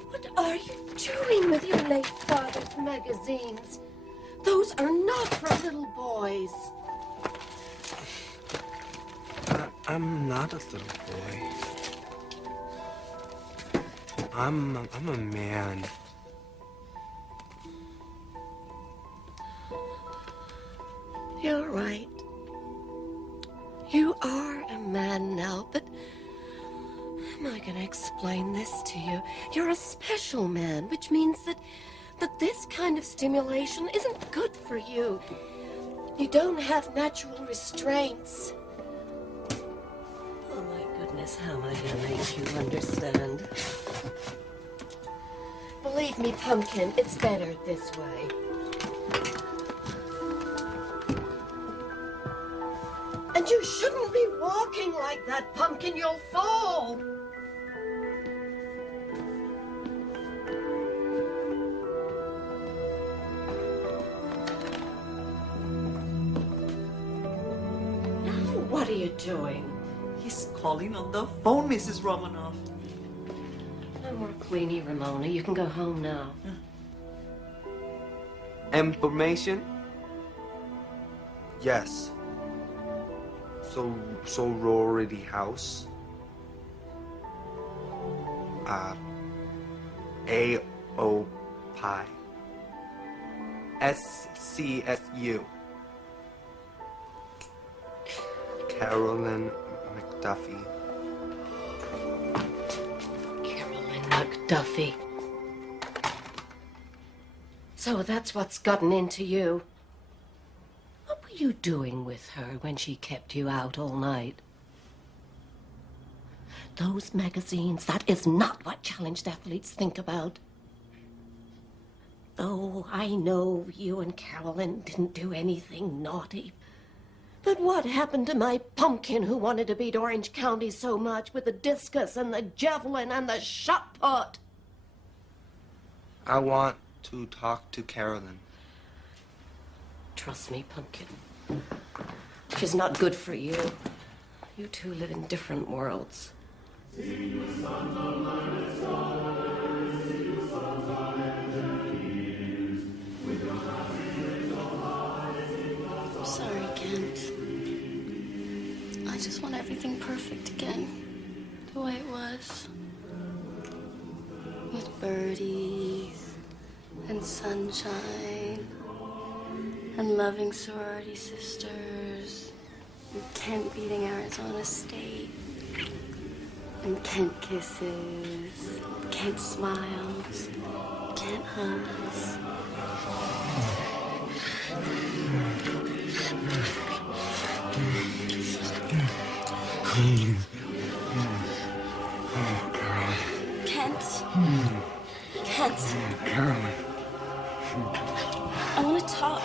What are you doing with your late father's magazines? Those are not for little boys. I'm not a little boy. I'm a man. You're right. You are a man now, but how am I going to explain this to you? You're a special man, which means that this kind of stimulation isn't good for you. You don't have natural restraints. Oh, my goodness, how am I going to make you understand? Believe me, Pumpkin, it's better this way. And you shouldn't be walking like that, Pumpkin. You'll fall. Now, what are you doing? He's calling on the phone, Mrs. Romanoff. No more Queenie, Ramona. You can go home now. Information? Yes. Sorority house. A-O-Pi. S-C-S-U. Carolyn McDuffie. Carolyn McDuffie. So that's what's gotten into you. What were you doing with her when she kept you out all night? Those magazines, that is not what challenged athletes think about. Oh, I know you and Carolyn didn't do anything naughty. But what happened to my pumpkin who wanted to beat Orange County so much with the discus and the javelin and the shot put? I want to talk to Carolyn. Trust me, Pumpkin. She's not good for you. You two live in different worlds. I'm sorry, Kent. I just want everything perfect again. The way it was. With birdies and sunshine and loving sorority sisters and Kent beating Arizona State and Kent kisses, Kent smiles, Kent hugs. Kent. Kent. Carolyn. I want to talk.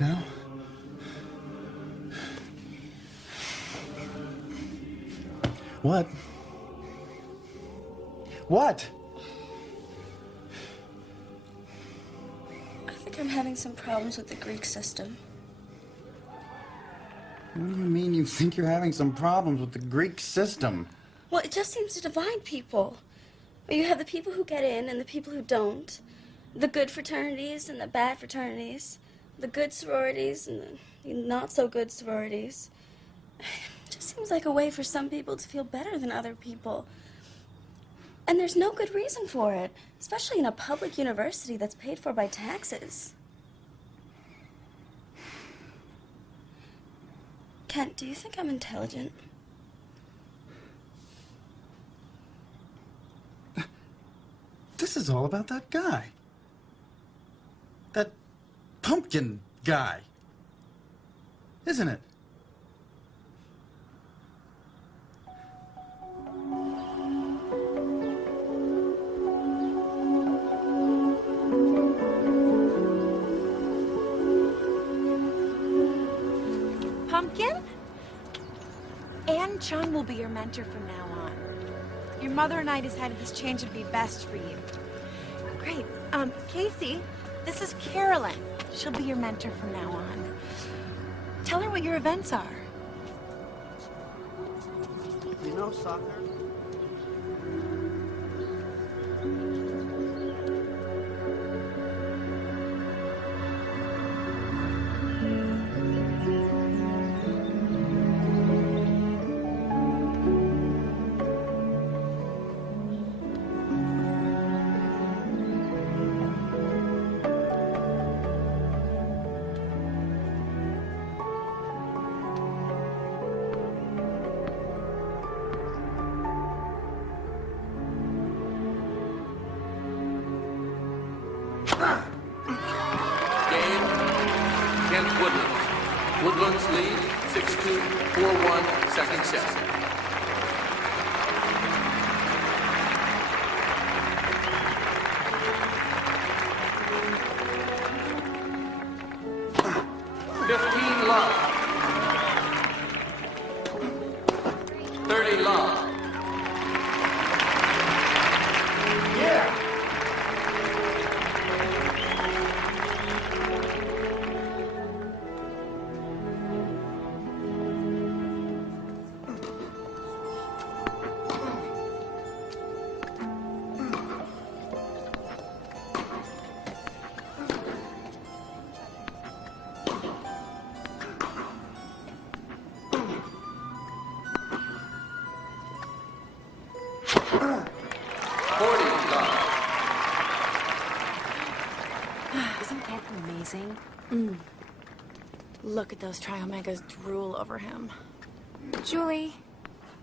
No? What? What? I think I'm having some problems with the Greek system. What do you mean you think you're having some problems with the Greek system? Well, it just seems to divide people. You have the people who get in and the people who don't. The good fraternities and the bad fraternities. The good sororities and the not-so-good sororities. It just seems like a way for some people to feel better than other people. And there's no good reason for it, especially in a public university that's paid for by taxes. Kent, do you think I'm intelligent? This is all about that guy. That pumpkin guy. Isn't it? Pumpkin? Ann Chung will be your mentor from now on. Your mother and I decided this change would be best for you. Great. Casey, this is Carolyn. She'll be your mentor from now on. Tell her what your events are. You know soccer? Game, Kent Woodlands. Woodlands lead 6-2, 4-1, second set. Love. 30 love. Yeah. Isn't Kent amazing? Look at those Tri-Omegas drool over him. Julie,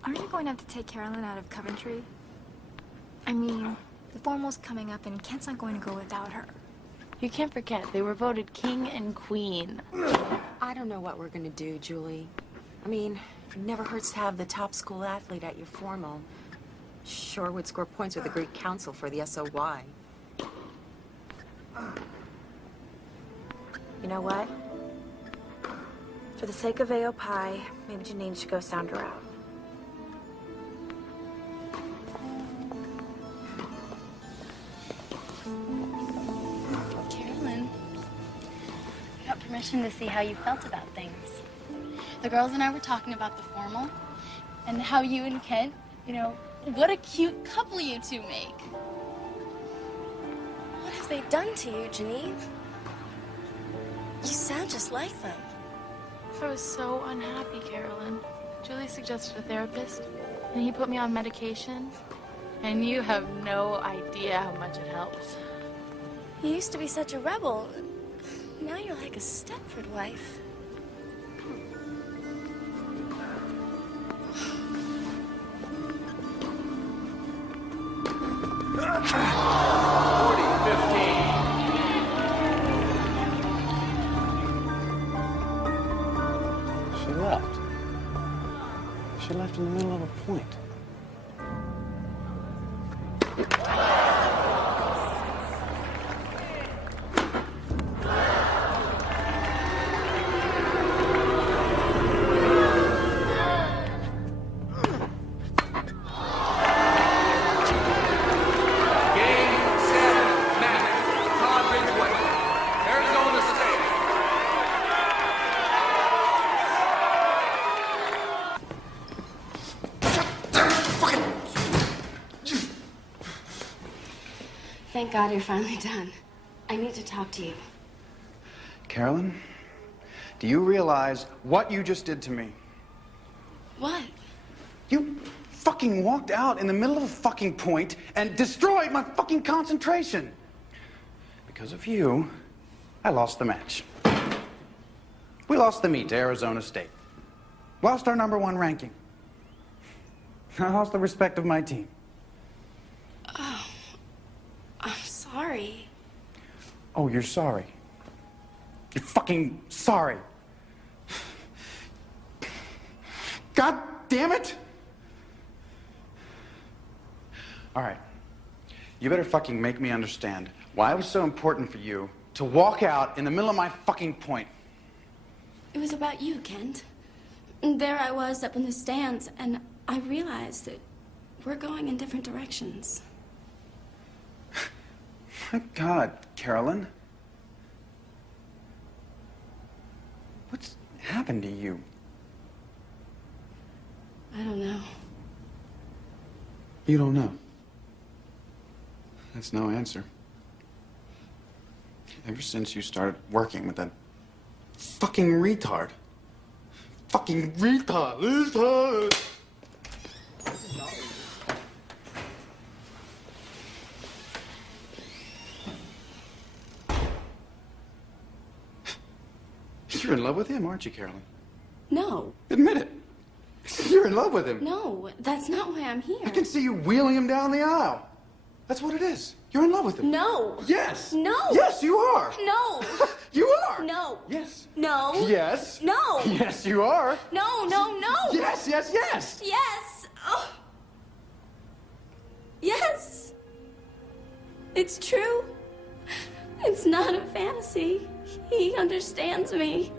aren't you going to have to take Carolyn out of Coventry? I mean, the formal's coming up and Kent's not going to go without her. You can't forget, they were voted king and queen. I don't know what we're gonna do, Julie. I mean, it never hurts to have the top school athlete at your formal. Sure would score points with the Greek council for the SOY. You know what? For the sake of AOPI, maybe Janine should go sound her out. Carolyn, I got permission to see how you felt about things. The girls and I were talking about the formal and how you and Kent, you know, what a cute couple you two make. What have they done to you, Janine? You sound just like them. I was so unhappy, Carolyn. Julie suggested a therapist, and he put me on medication. And you have no idea how much it helps. You used to be such a rebel. Now you're like a Stepford wife. 40-15. She left. She left in the middle of a point. Thank God you're finally done. I need to talk to you. Carolyn, do you realize what you just did to me? What? You fucking walked out in the middle of a fucking point and destroyed my fucking concentration. Because of you, I lost the match. We lost the meet to Arizona State. Lost our #1 ranking. I lost the respect of my team. Oh, I'm sorry. Oh, you're sorry. You're fucking sorry. God damn it! All right. You better fucking make me understand why it was so important for you to walk out in the middle of my fucking point. It was about you, Kent. And there I was up in the stands, and I realized that we're going in different directions. My God, Carolyn. What's happened to you? I don't know. You don't know. That's no answer. Ever since you started working with that fucking retard. Fucking retard! You're in love with him, aren't you, Carolyn? No. Admit it. You're in love with him. No, that's not why I'm here. I can see you wheeling him down the aisle. That's what it is. You're in love with him. No. Yes. No. Yes, you are. No. You are. No. Yes. No. Yes. No. Yes, you are. No, no, no. Yes, yes, yes. Yes. Oh. Yes. It's true. It's not a fantasy. He understands me.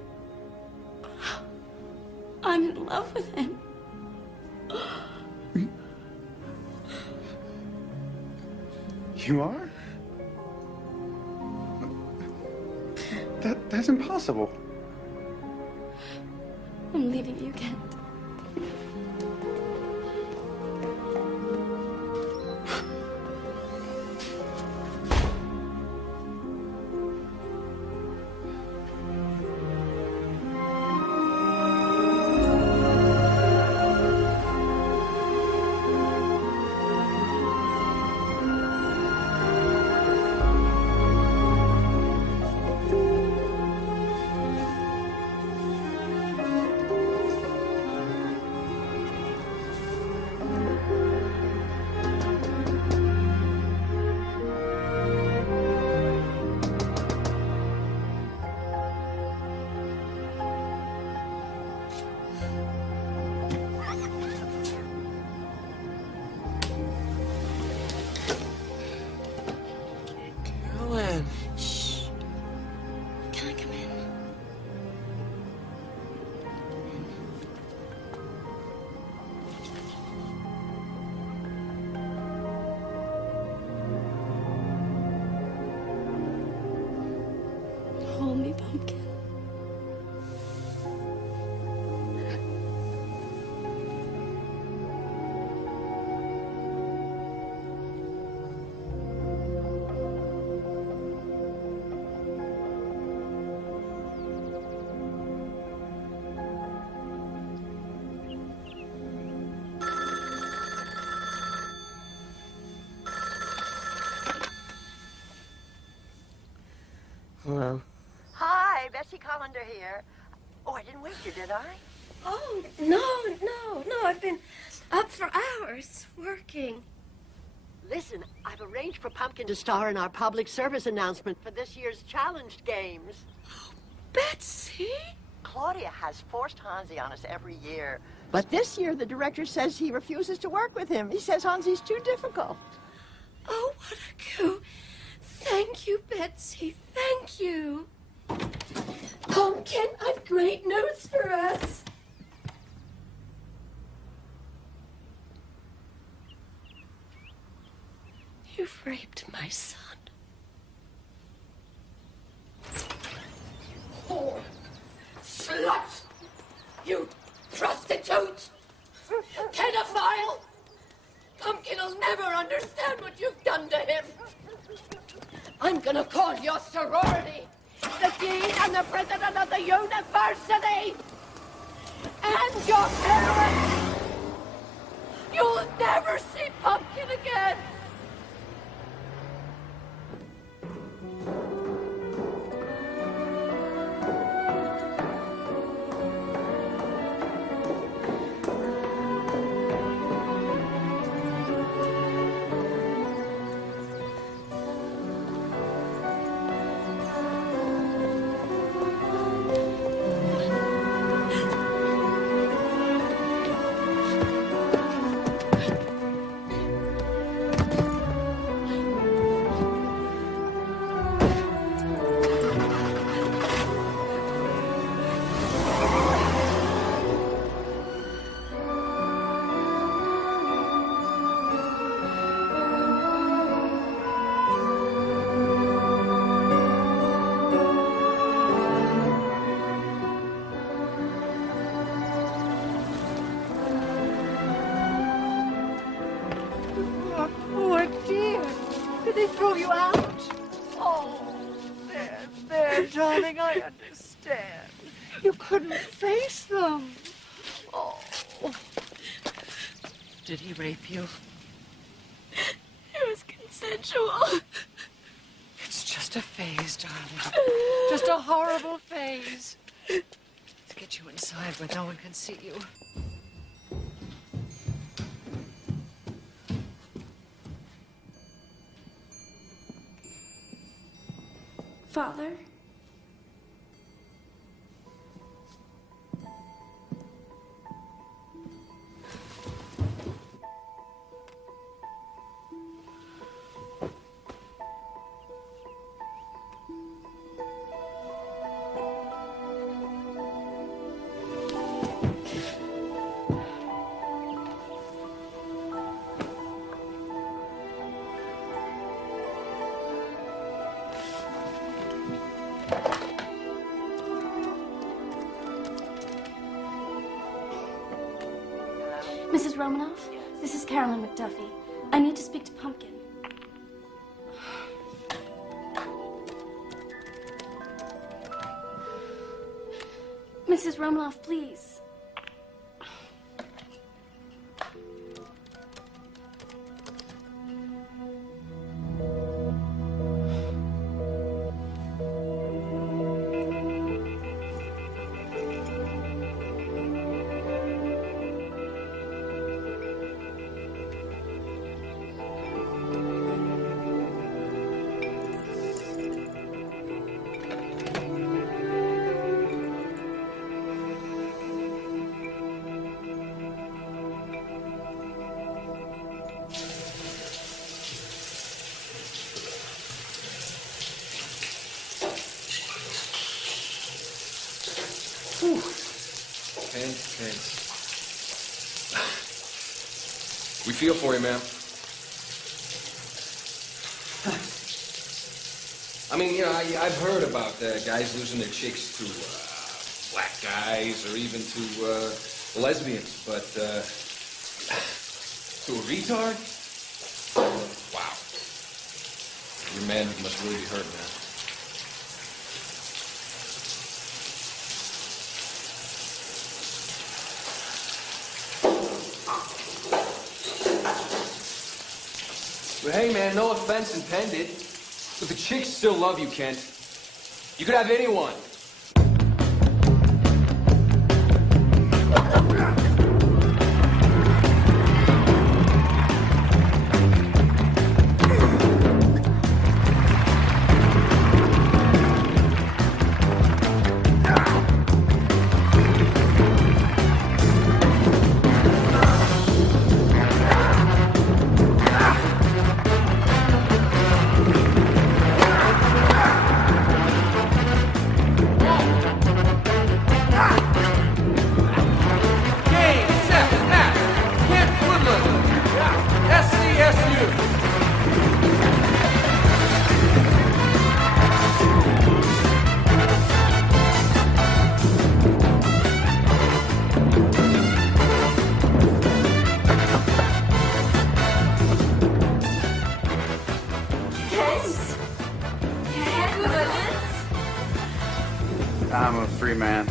I'm in love with him. You are? That's impossible. I'm leaving you, Kent. Hello. Hi, Betsy Collender here. Oh, I didn't wake you, did I? Oh, no. I've been up for hours working. Listen, I've arranged for Pumpkin to star in our public service announcement for this year's challenge games. Betsy? Claudia has forced Hansi on us every year. But this year, the director says he refuses to work with him. He says Hansi's too difficult. Oh, what a coup. Thank you, Betsy. Thank you. Pumpkin, I've great news for us. You've raped my son. Whore. Slut. You prostitute. Pedophile. Pumpkin'll never understand what you've done to him. I'm gonna call your sorority, the dean and the president of the university, and your parents. You'll never see Pumpkin again. Oh, dear. Did they throw you out? Oh, there, darling, I understand. You couldn't face them. Oh. Did he rape you? It was consensual. It's just a phase, darling. Just a horrible phase. Let's get you inside where no one can see you. Father? Mrs. Romanoff, this is Carolyn McDuffie. I need to speak to Pumpkin. Mrs. Romanoff, please. We feel for you, ma'am. I mean, you know, I've heard about guys losing their chicks to black guys or even to lesbians, but to a retard? Wow. Your man must really be hurt, man. But hey, man, no offense intended, but the chicks still love you, Kent. You could have anyone. I'm a free man.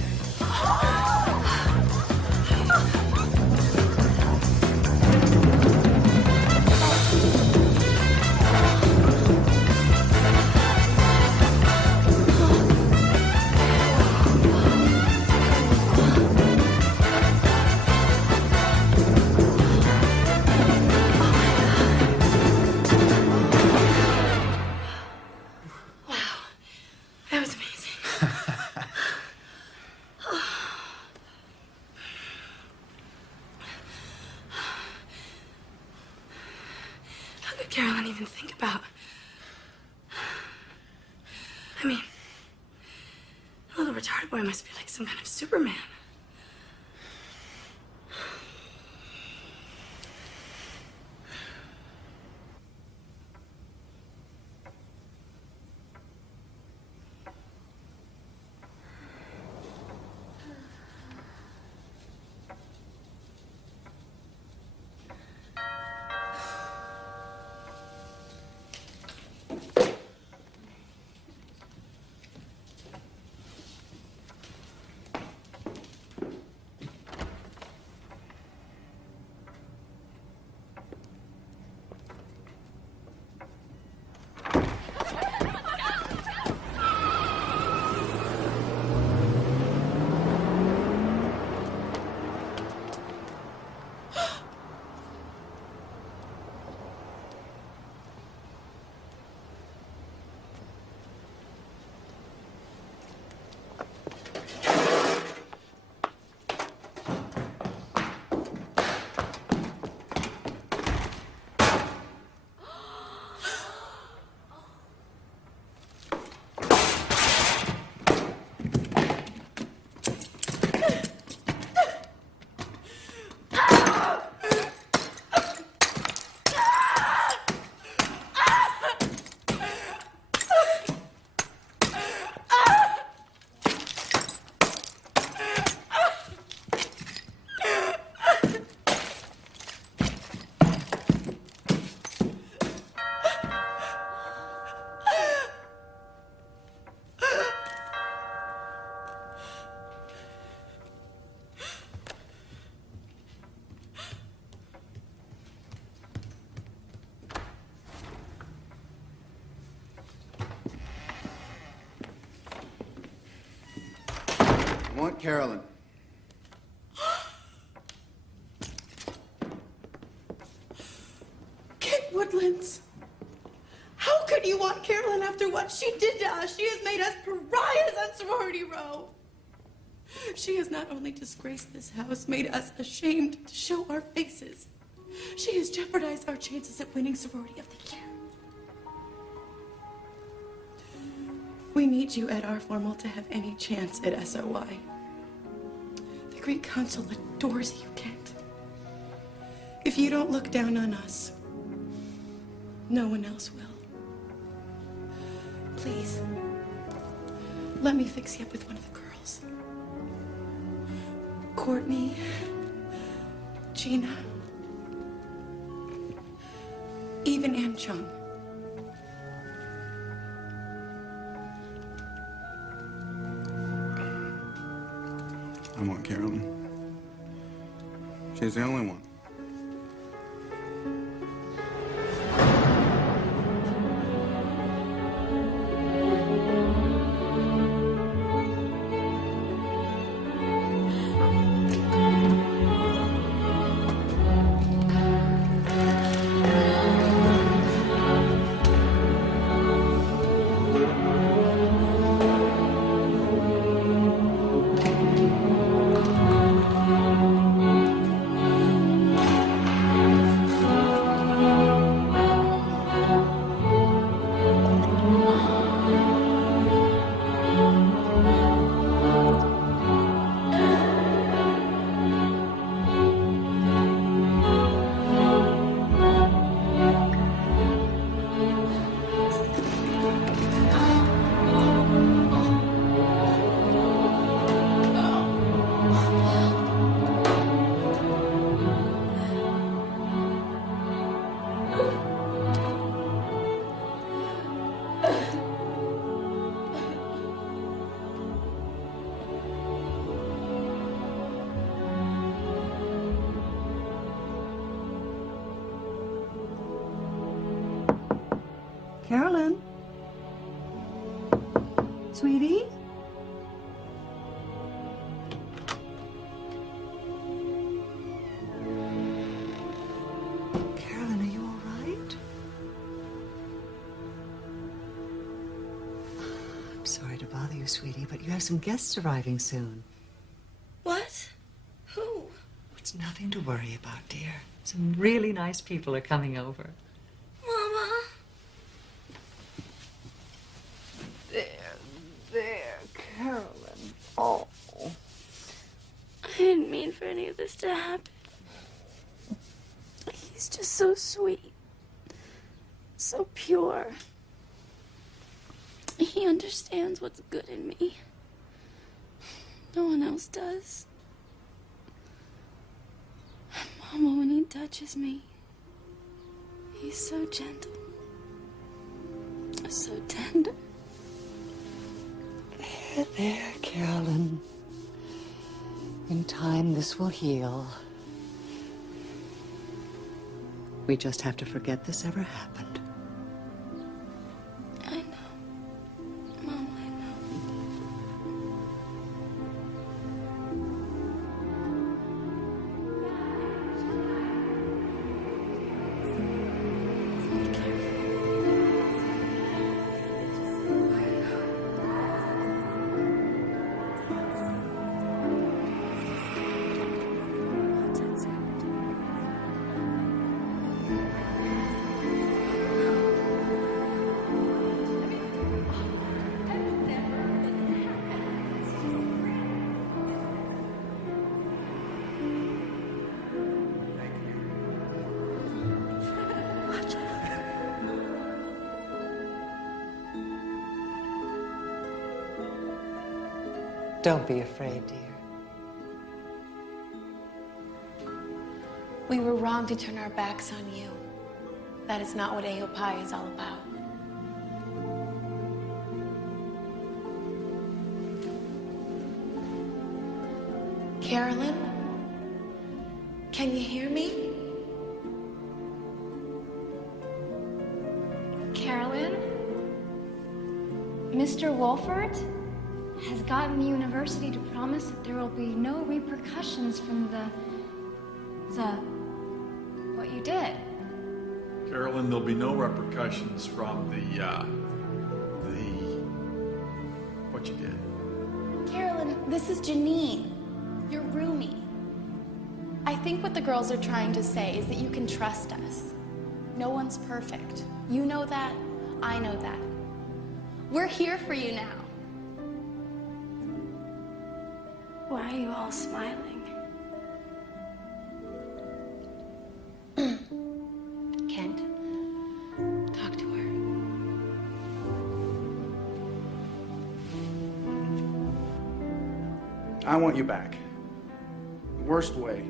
That was amazing. How could Carolyn even think about? I mean, the little retarded boy must be like some kind of Superman. I want Carolyn. Kent Woodlands. How could you want Carolyn after what she did to us? She has made us pariahs on Sorority Row. She has not only disgraced this house, made us ashamed to show our faces. She has jeopardized our chances at winning Sorority of the Year. We need you at our formal to have any chance at SOY. The Greek Council adores you, Kent. If you don't look down on us, no one else will. Please, let me fix you up with one of the girls. Courtney, Gina, even Ann Chung. I want Carolyn. She's the only one. Carolyn? Sweetie? Carolyn, are you all right? I'm sorry to bother you, sweetie, but you have some guests arriving soon. What? Who? It's nothing to worry about, dear. Some really nice people are coming over. Mama. There, Carolyn. Oh. I didn't mean for any of this to happen. He's just so sweet. So pure. He understands what's good in me. No one else does. Mama, when he touches me, he's so gentle. So tender. There, Carolyn. In time, this will heal. We just have to forget this ever happened. I know. Mama, I know. Don't be afraid, dear. We were wrong to turn our backs on you. That is not what Aopai is all about. Carolyn? Can you hear me? Carolyn? Mr. Wolfert has gotten the university to promise that there will be no repercussions from what you did. Carolyn, there'll be no repercussions from what you did. Carolyn, this is Janine, your roomie. I think what the girls are trying to say is that you can trust us. No one's perfect. You know that. I know that. We're here for you now. Why are you all smiling? Kent, talk to her. I want you back. The worst way,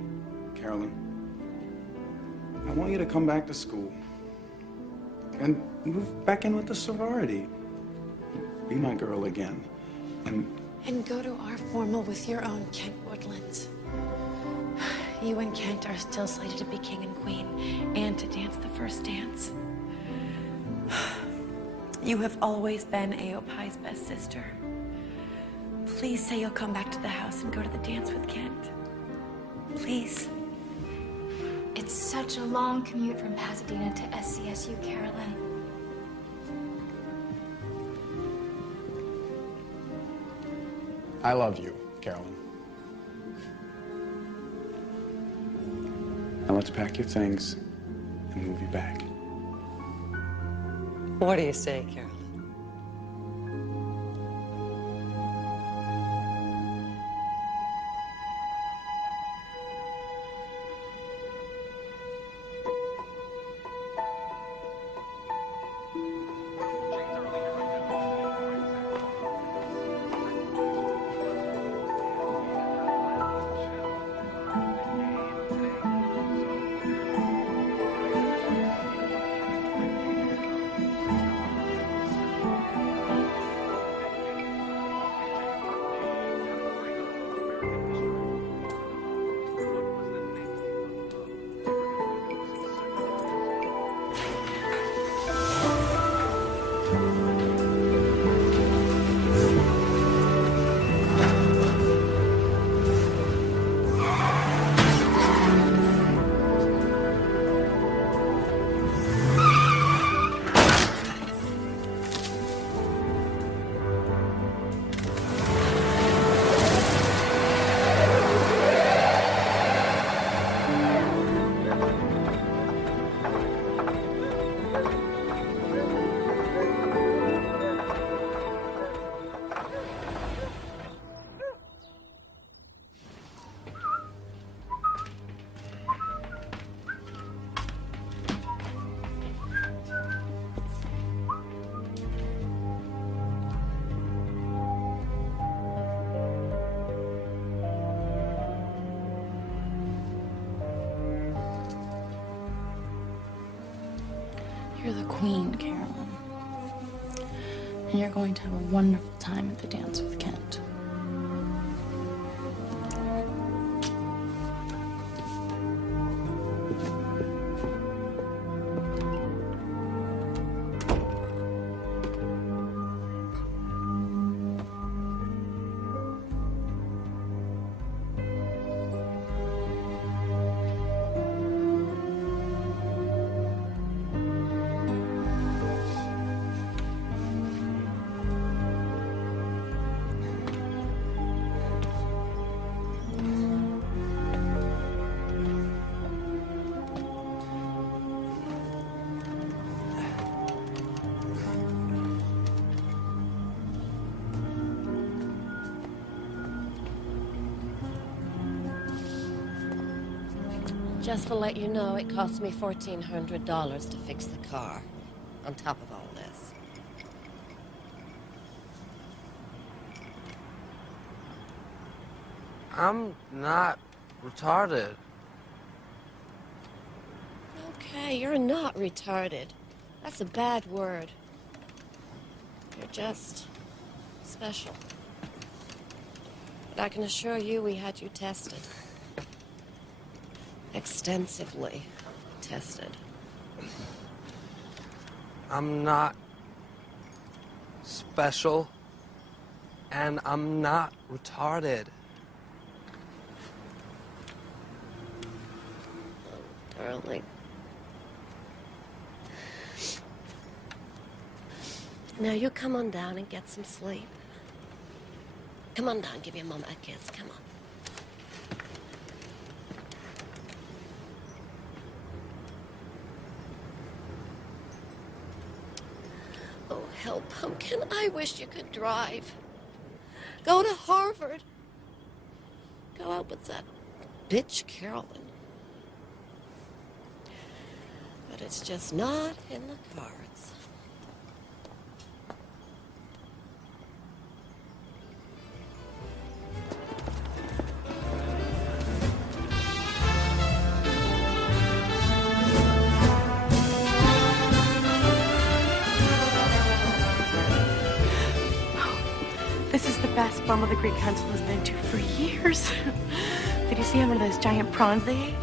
Carolyn. I want you to come back to school and move back in with the sorority. Be my girl again. And go to our formal with your own Kent Woodlands. You and Kent are still slated to be king and queen, and to dance the first dance. You have always been Aopai's best sister. Please say you'll come back to the house and go to the dance with Kent. Please. It's such a long commute from Pasadena to SCSU, Carolyn. I love you, Carolyn. Now let's pack your things and move you back. What do you say, Carolyn? queen, Carolyn. And you're going to have a wonderful time at the dance with Kent. Just to let you know, it cost me $1,400 to fix the car, on top of all this. I'm not retarded. Okay, you're not retarded. That's a bad word. You're just special. But I can assure you we had you tested. Extensively tested. I'm not special, and I'm not retarded. Darling. Now you come on down and get some sleep. Come on down, give your mama a kiss, come on. Oh, hell, Pumpkin, I wish you could drive. Go to Harvard. Go out with that bitch Carolyn. But it's just not in the cards. This is the best formal the Greek Council has been to for years. Did you see how many of those giant prawns they ate?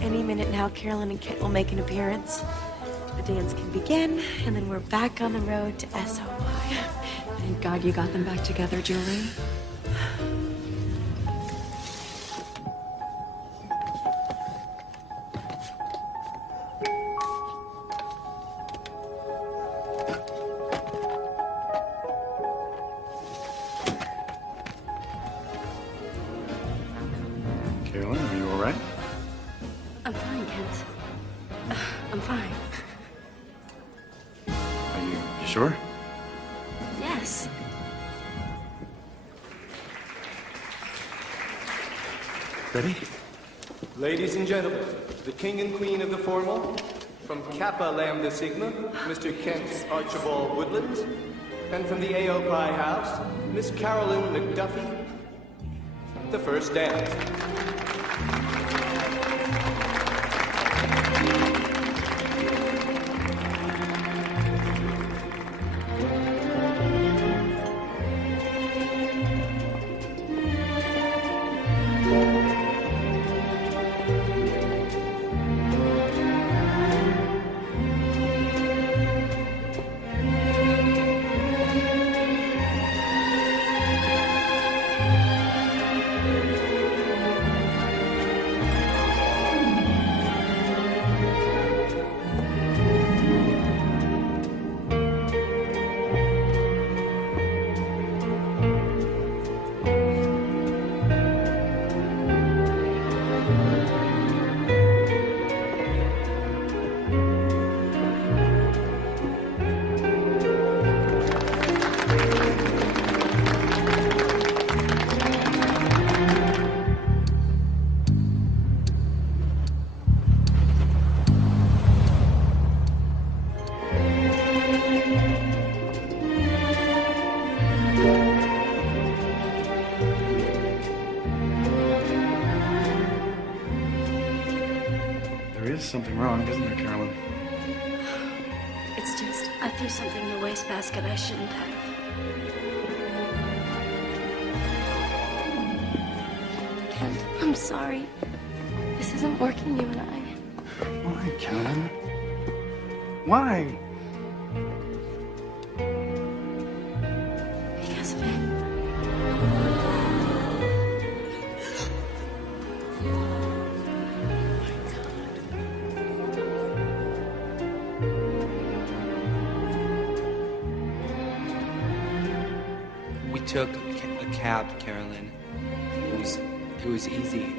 Any minute now, Carolyn and Kit will make an appearance. The dance can begin, and then we're back on the road to SOY. Thank God you got them back together, Julie. Carolyn, are you all right? I'm fine, Kent. I'm fine. Are you sure? Yes. Ready? Ladies and gentlemen, the king and queen of the formal, from Kappa Lambda Sigma, Mr. Kent Archibald Woodland, and from the A.O. Pie House, Miss Carolyn McDuffie, the first dance. something wrong, isn't there, Carolyn? It's just, I threw something in the wastebasket I shouldn't have. Kent, I'm sorry. This isn't working, you and I. Why, Carolyn? Why? Because of him. We took a cab, Carolyn. It was easy.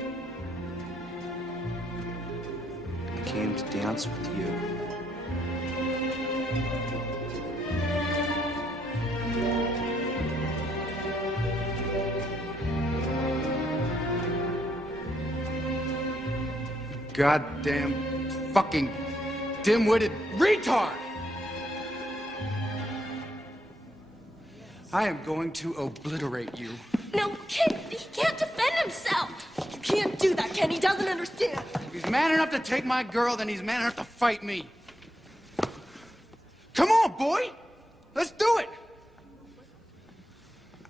I came to dance with you. Goddamn fucking dim-witted retard! I am going to obliterate you. No, Ken, he can't defend himself. You can't do that, Ken. He doesn't understand. If he's man enough to take my girl, then he's man enough to fight me. Come on, boy! Let's do it!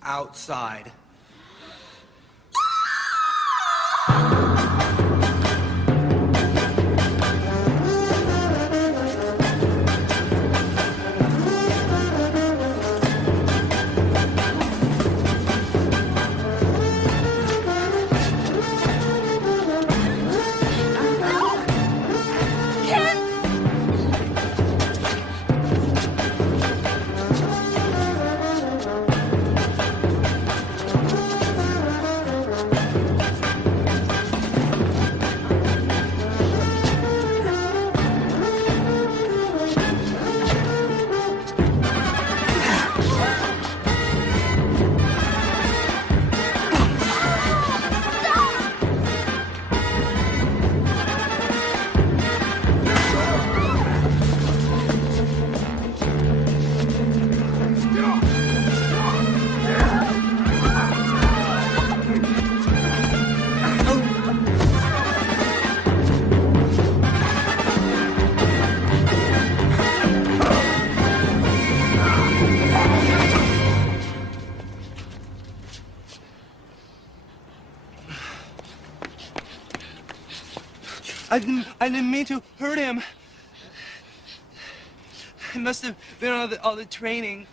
Outside. I didn't mean to hurt him. I must have been on all the training.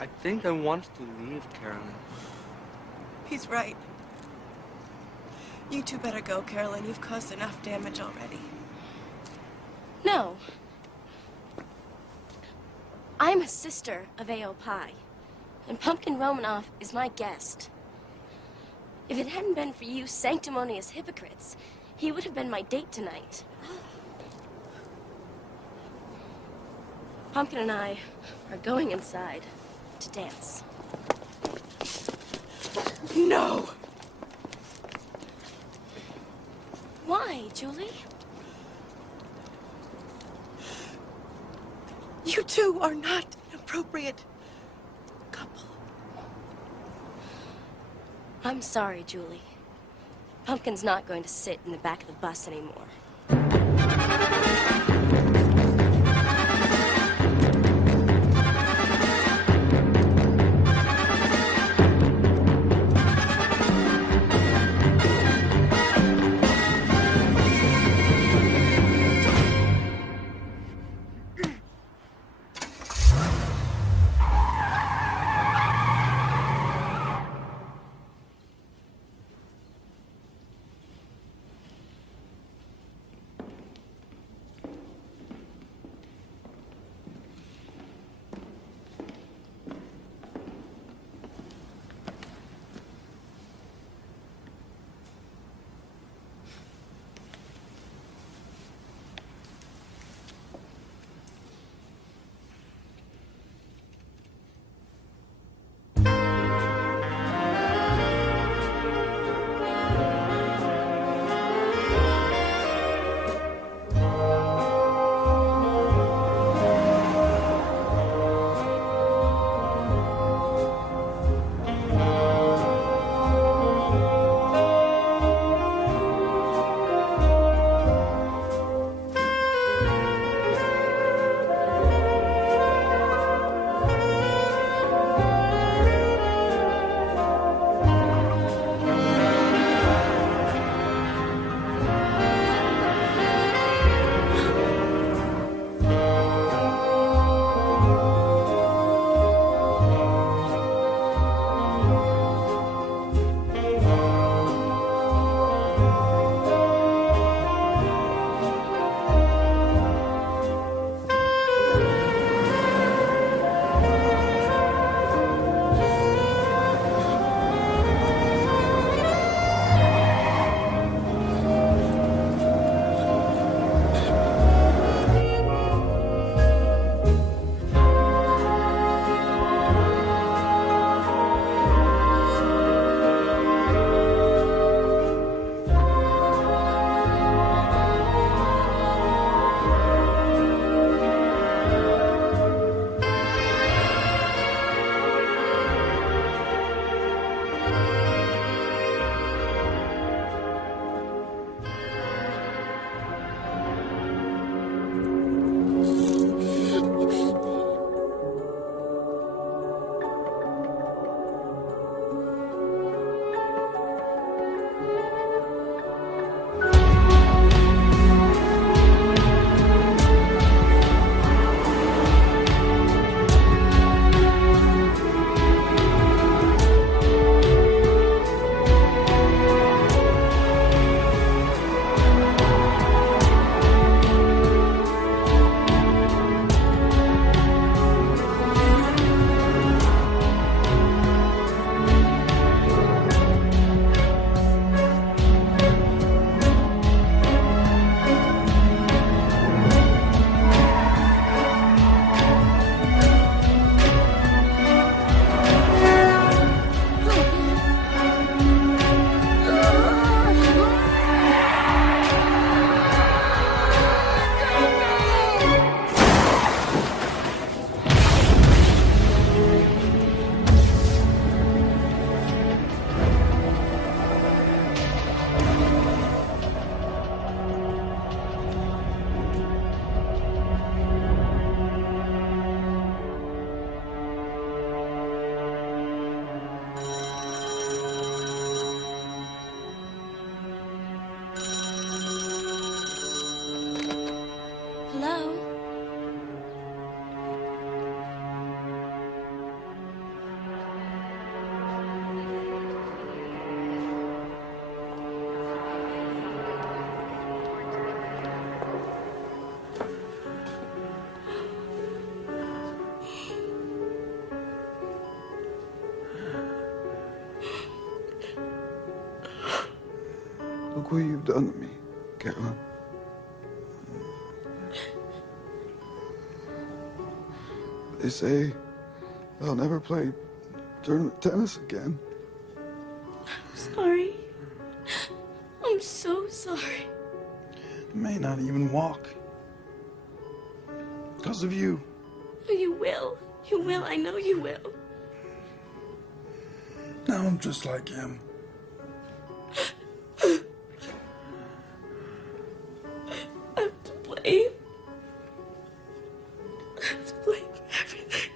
I think I want to leave, Carolyn. He's right. You two better go, Carolyn. You've caused enough damage already. No. I'm a sister of A.O. Pie, and Pumpkin Romanoff is my guest. If it hadn't been for you sanctimonious hypocrites, he would have been my date tonight. Pumpkin and I are going inside to dance. No! Why, Julie? You two are not an appropriate couple. I'm sorry, Julie. Pumpkin's not going to sit in the back of the bus anymore. Look what you've done to me, Carolyn. They say I'll never play tournament tennis again. I'm sorry. I'm so sorry. I may not even walk. Because of you. You will. You will. I know you will. Now I'm just like him. I'm to blame. I'm to blame for everything.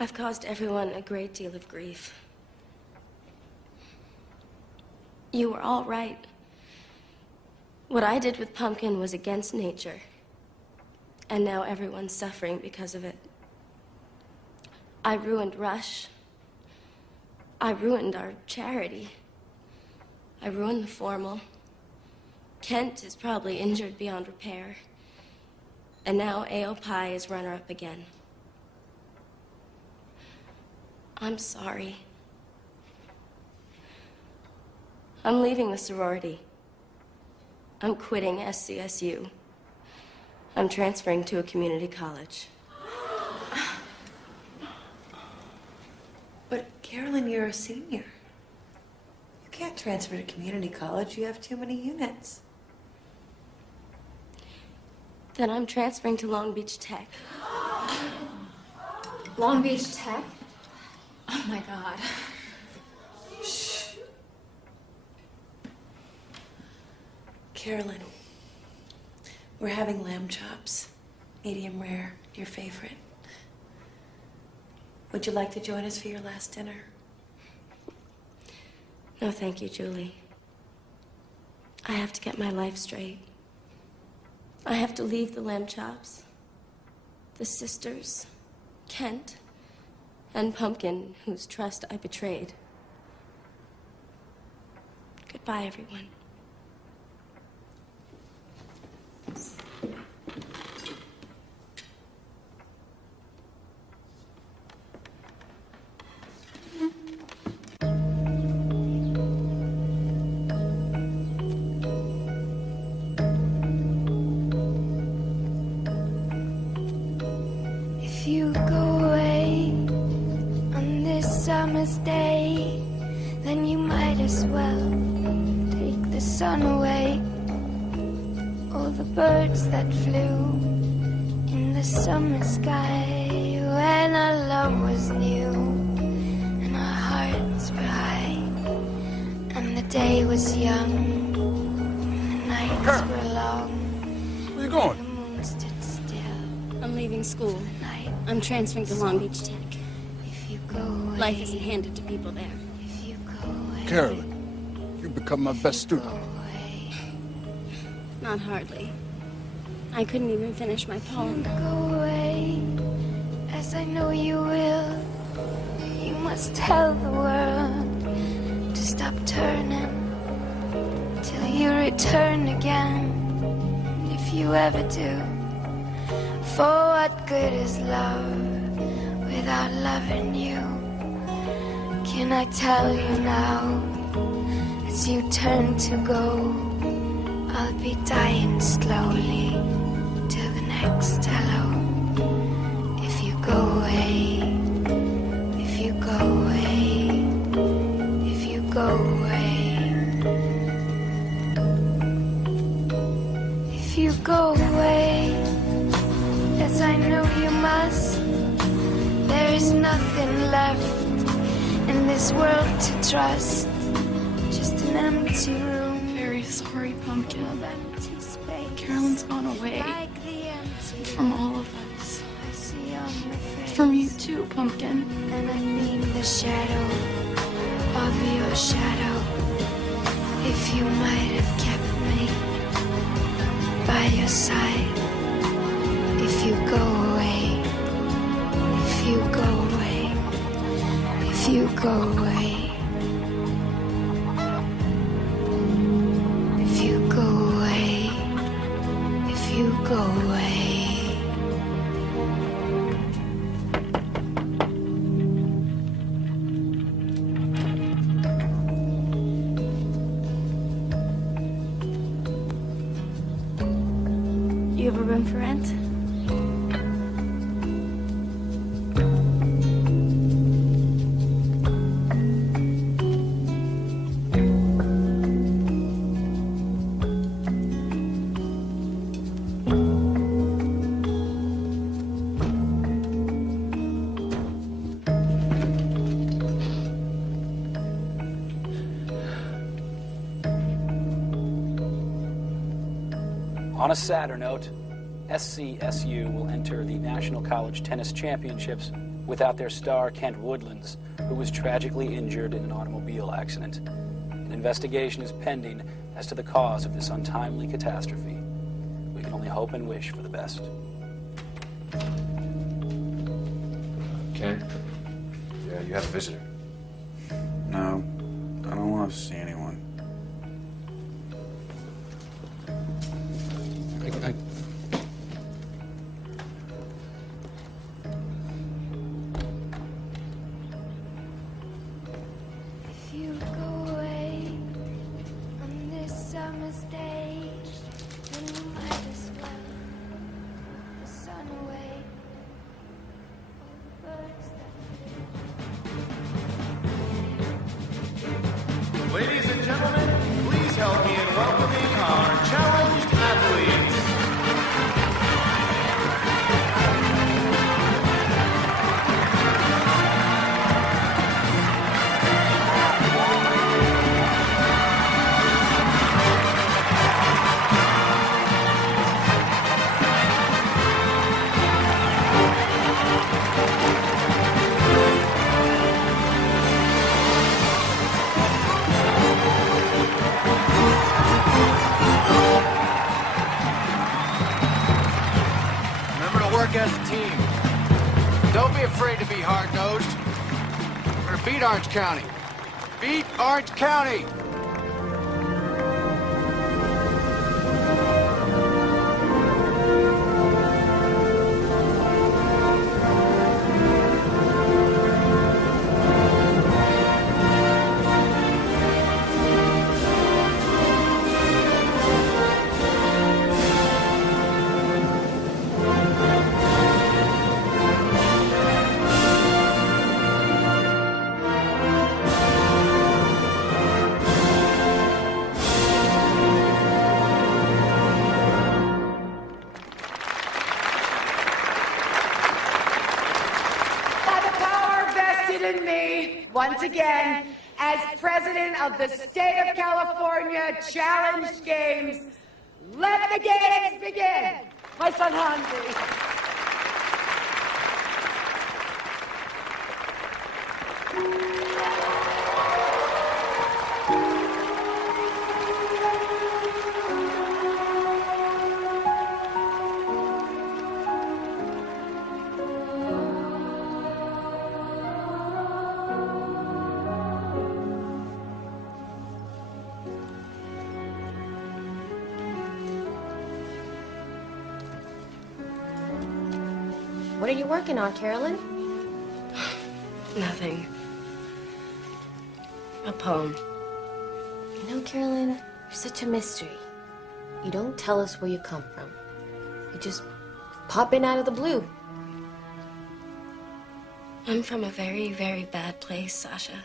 I've caused everyone a great deal of grief. You were all right. What I did with Pumpkin was against nature. And now everyone's suffering because of it. I ruined Rush. I ruined our charity. I ruined the formal. Kent is probably injured beyond repair. And now AOPI is runner-up again. I'm sorry. I'm leaving the sorority. I'm quitting SCSU. I'm transferring to a community college. But Carolyn, you're a senior. You can't transfer to community college. You have too many units. Then I'm transferring to Long Beach Tech. Long Beach Tech? Oh my God. Shh. Carolyn, we're having lamb chops. Medium rare, your favorite. Would you like to join us for your last dinner? No, thank you, Julie. I have to get my life straight. I have to leave the lamb chops, the sisters, Kent, and Pumpkin, whose trust I betrayed. Goodbye, everyone. If you go away on this summer's day, then you might as well take the sun away. All the birds that flew in the summer sky when our love was new and our hearts were high and the day was young and the nights were long. Where you going? The moon stood still. I'm leaving school. I'm transferring to Long Beach Tech. If you go away, Life isn't handed to people there. if you go away, Carolyn, you become my best student. Not hardly. I couldn't even finish my poem. Go away, as I know you will. You must tell the world to stop turning till you return again. And if you ever do, for what good is love without loving you? Can I tell you now, as you turn to go, I'll be dying slowly till the next hello. If you go away, if you go away, if you go away, if you go away, as I know you must, there is nothing left in this world to trust. Just an empty room. Very sorry, Pumpkin. Of empty space. Carolyn's gone away. Like the empty From all of us. I see on your face. From you too, Pumpkin. And I'm being the shadow of your shadow. If you might have kept me by your side. If you go away. If you go away. If you go away. If you go away. If you go away. You ever been for rent? On a sadder note, SCSU will enter the National College Tennis Championships without their star, Kent Woodlands, who was tragically injured in an automobile accident. An investigation is pending as to the cause of this untimely catastrophe. We can only hope and wish for the best. Ken? Yeah, you have a visitor. No, I don't want to see anyone. If you go away on this summer's day, then you might as well put the sun away. All the birds that Ladies and gentlemen, please help me in welcoming our challenged athletes. Remember to work as a team. Don't be afraid to be hard-nosed. We're gonna beat Orange County. Beat Orange County! By the power vested in me, once again, as president of the State of California Challenge Games, let the games begin. My son Hansi. What are you working on, Carolyn? Nothing. A poem. You know, Carolyn, you're such a mystery. You don't tell us where you come from. You just pop in out of the blue. I'm from a very, very bad place, Sasha.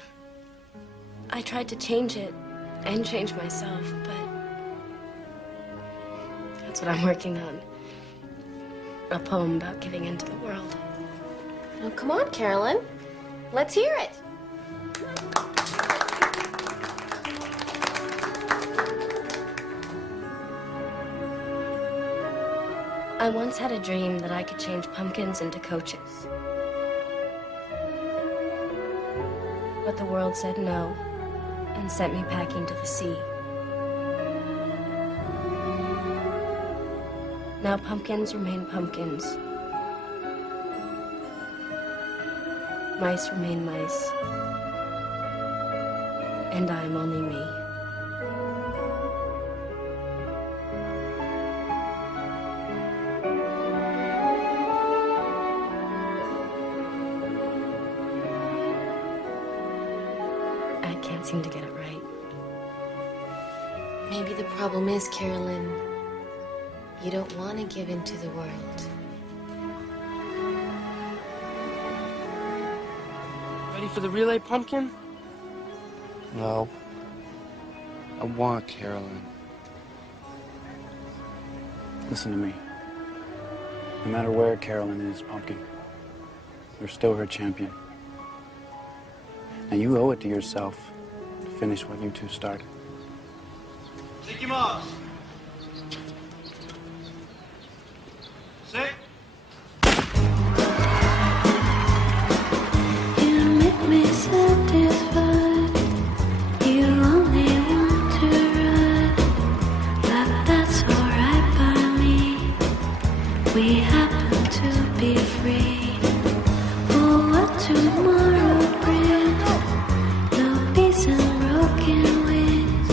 I tried to change it and change myself, but that's what I'm working on. A poem about giving into the world. Well, come on, Carolyn. Let's hear it. I once had a dream that I could change pumpkins into coaches. But the world said no and sent me packing to the sea. Now pumpkins remain pumpkins. Mice remain mice. And I'm only me. I can't seem to get it right. Maybe the problem is, Carolyn, you don't want to give into the world. Ready for the relay, Pumpkin? No. I want Carolyn. Listen to me. No matter where Carolyn is, Pumpkin, you're still her champion. And you owe it to yourself to finish what you two started. Take him off. Sit. You make me satisfied. You only want to ride, but that's alright by me. We happen to be free. Oh, what tomorrow brings, no peace and broken wings.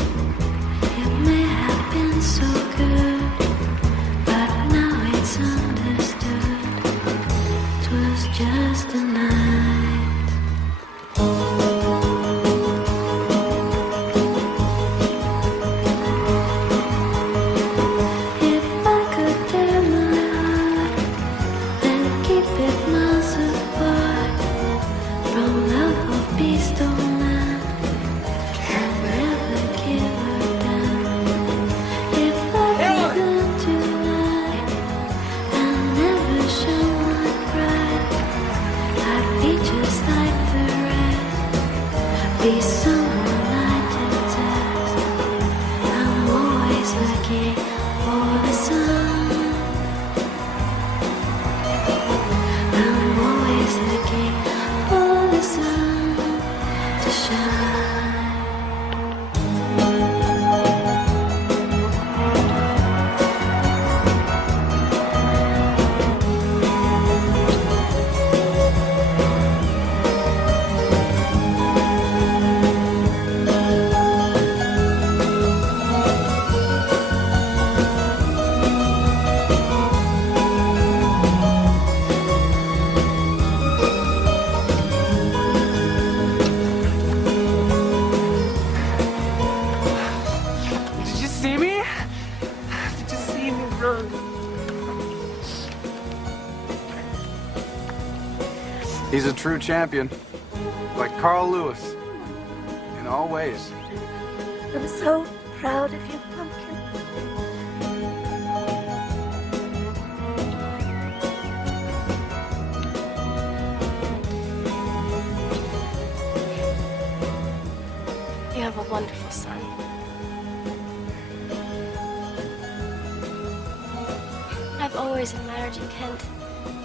It may have been so good, but now it's understood. 'Twas just a night. If I could tear my heart and keep it miles apart from love of beast or man, I'd never give her down. If I could learn to lie and never show my pride, I'd be just like the rest, be someone I detest. I'm always looking for the sun. I'm always looking for the sun to shine. Did you see me? Did you see me run? He's a true champion, like Carl Lewis, in all ways. I'm so proud of you, Pumpkin. You have a wonderful son. I've always admired you, Kent,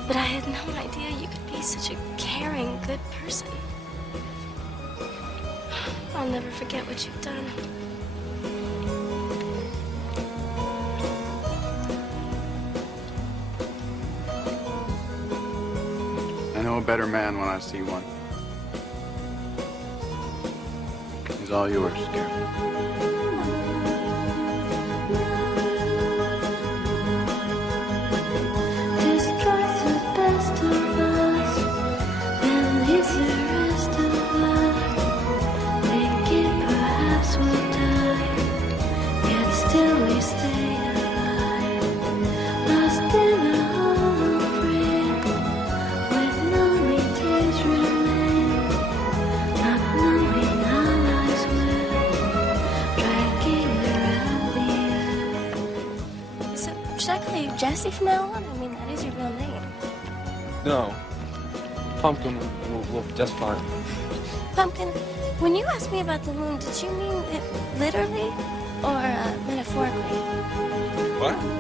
but I had no idea you could be such a caring, good person. I'll never forget what you've done. I know a better man when I see one. He's all yours, Carolyn. Destroys the best of us and leaves the rest of us thinking perhaps we'll die, yet still we stay should I call you Jessie from now on? I mean, that is your real name. No. Pumpkin will just fine. Pumpkin, when you asked me about the moon, did you mean it literally or metaphorically? What?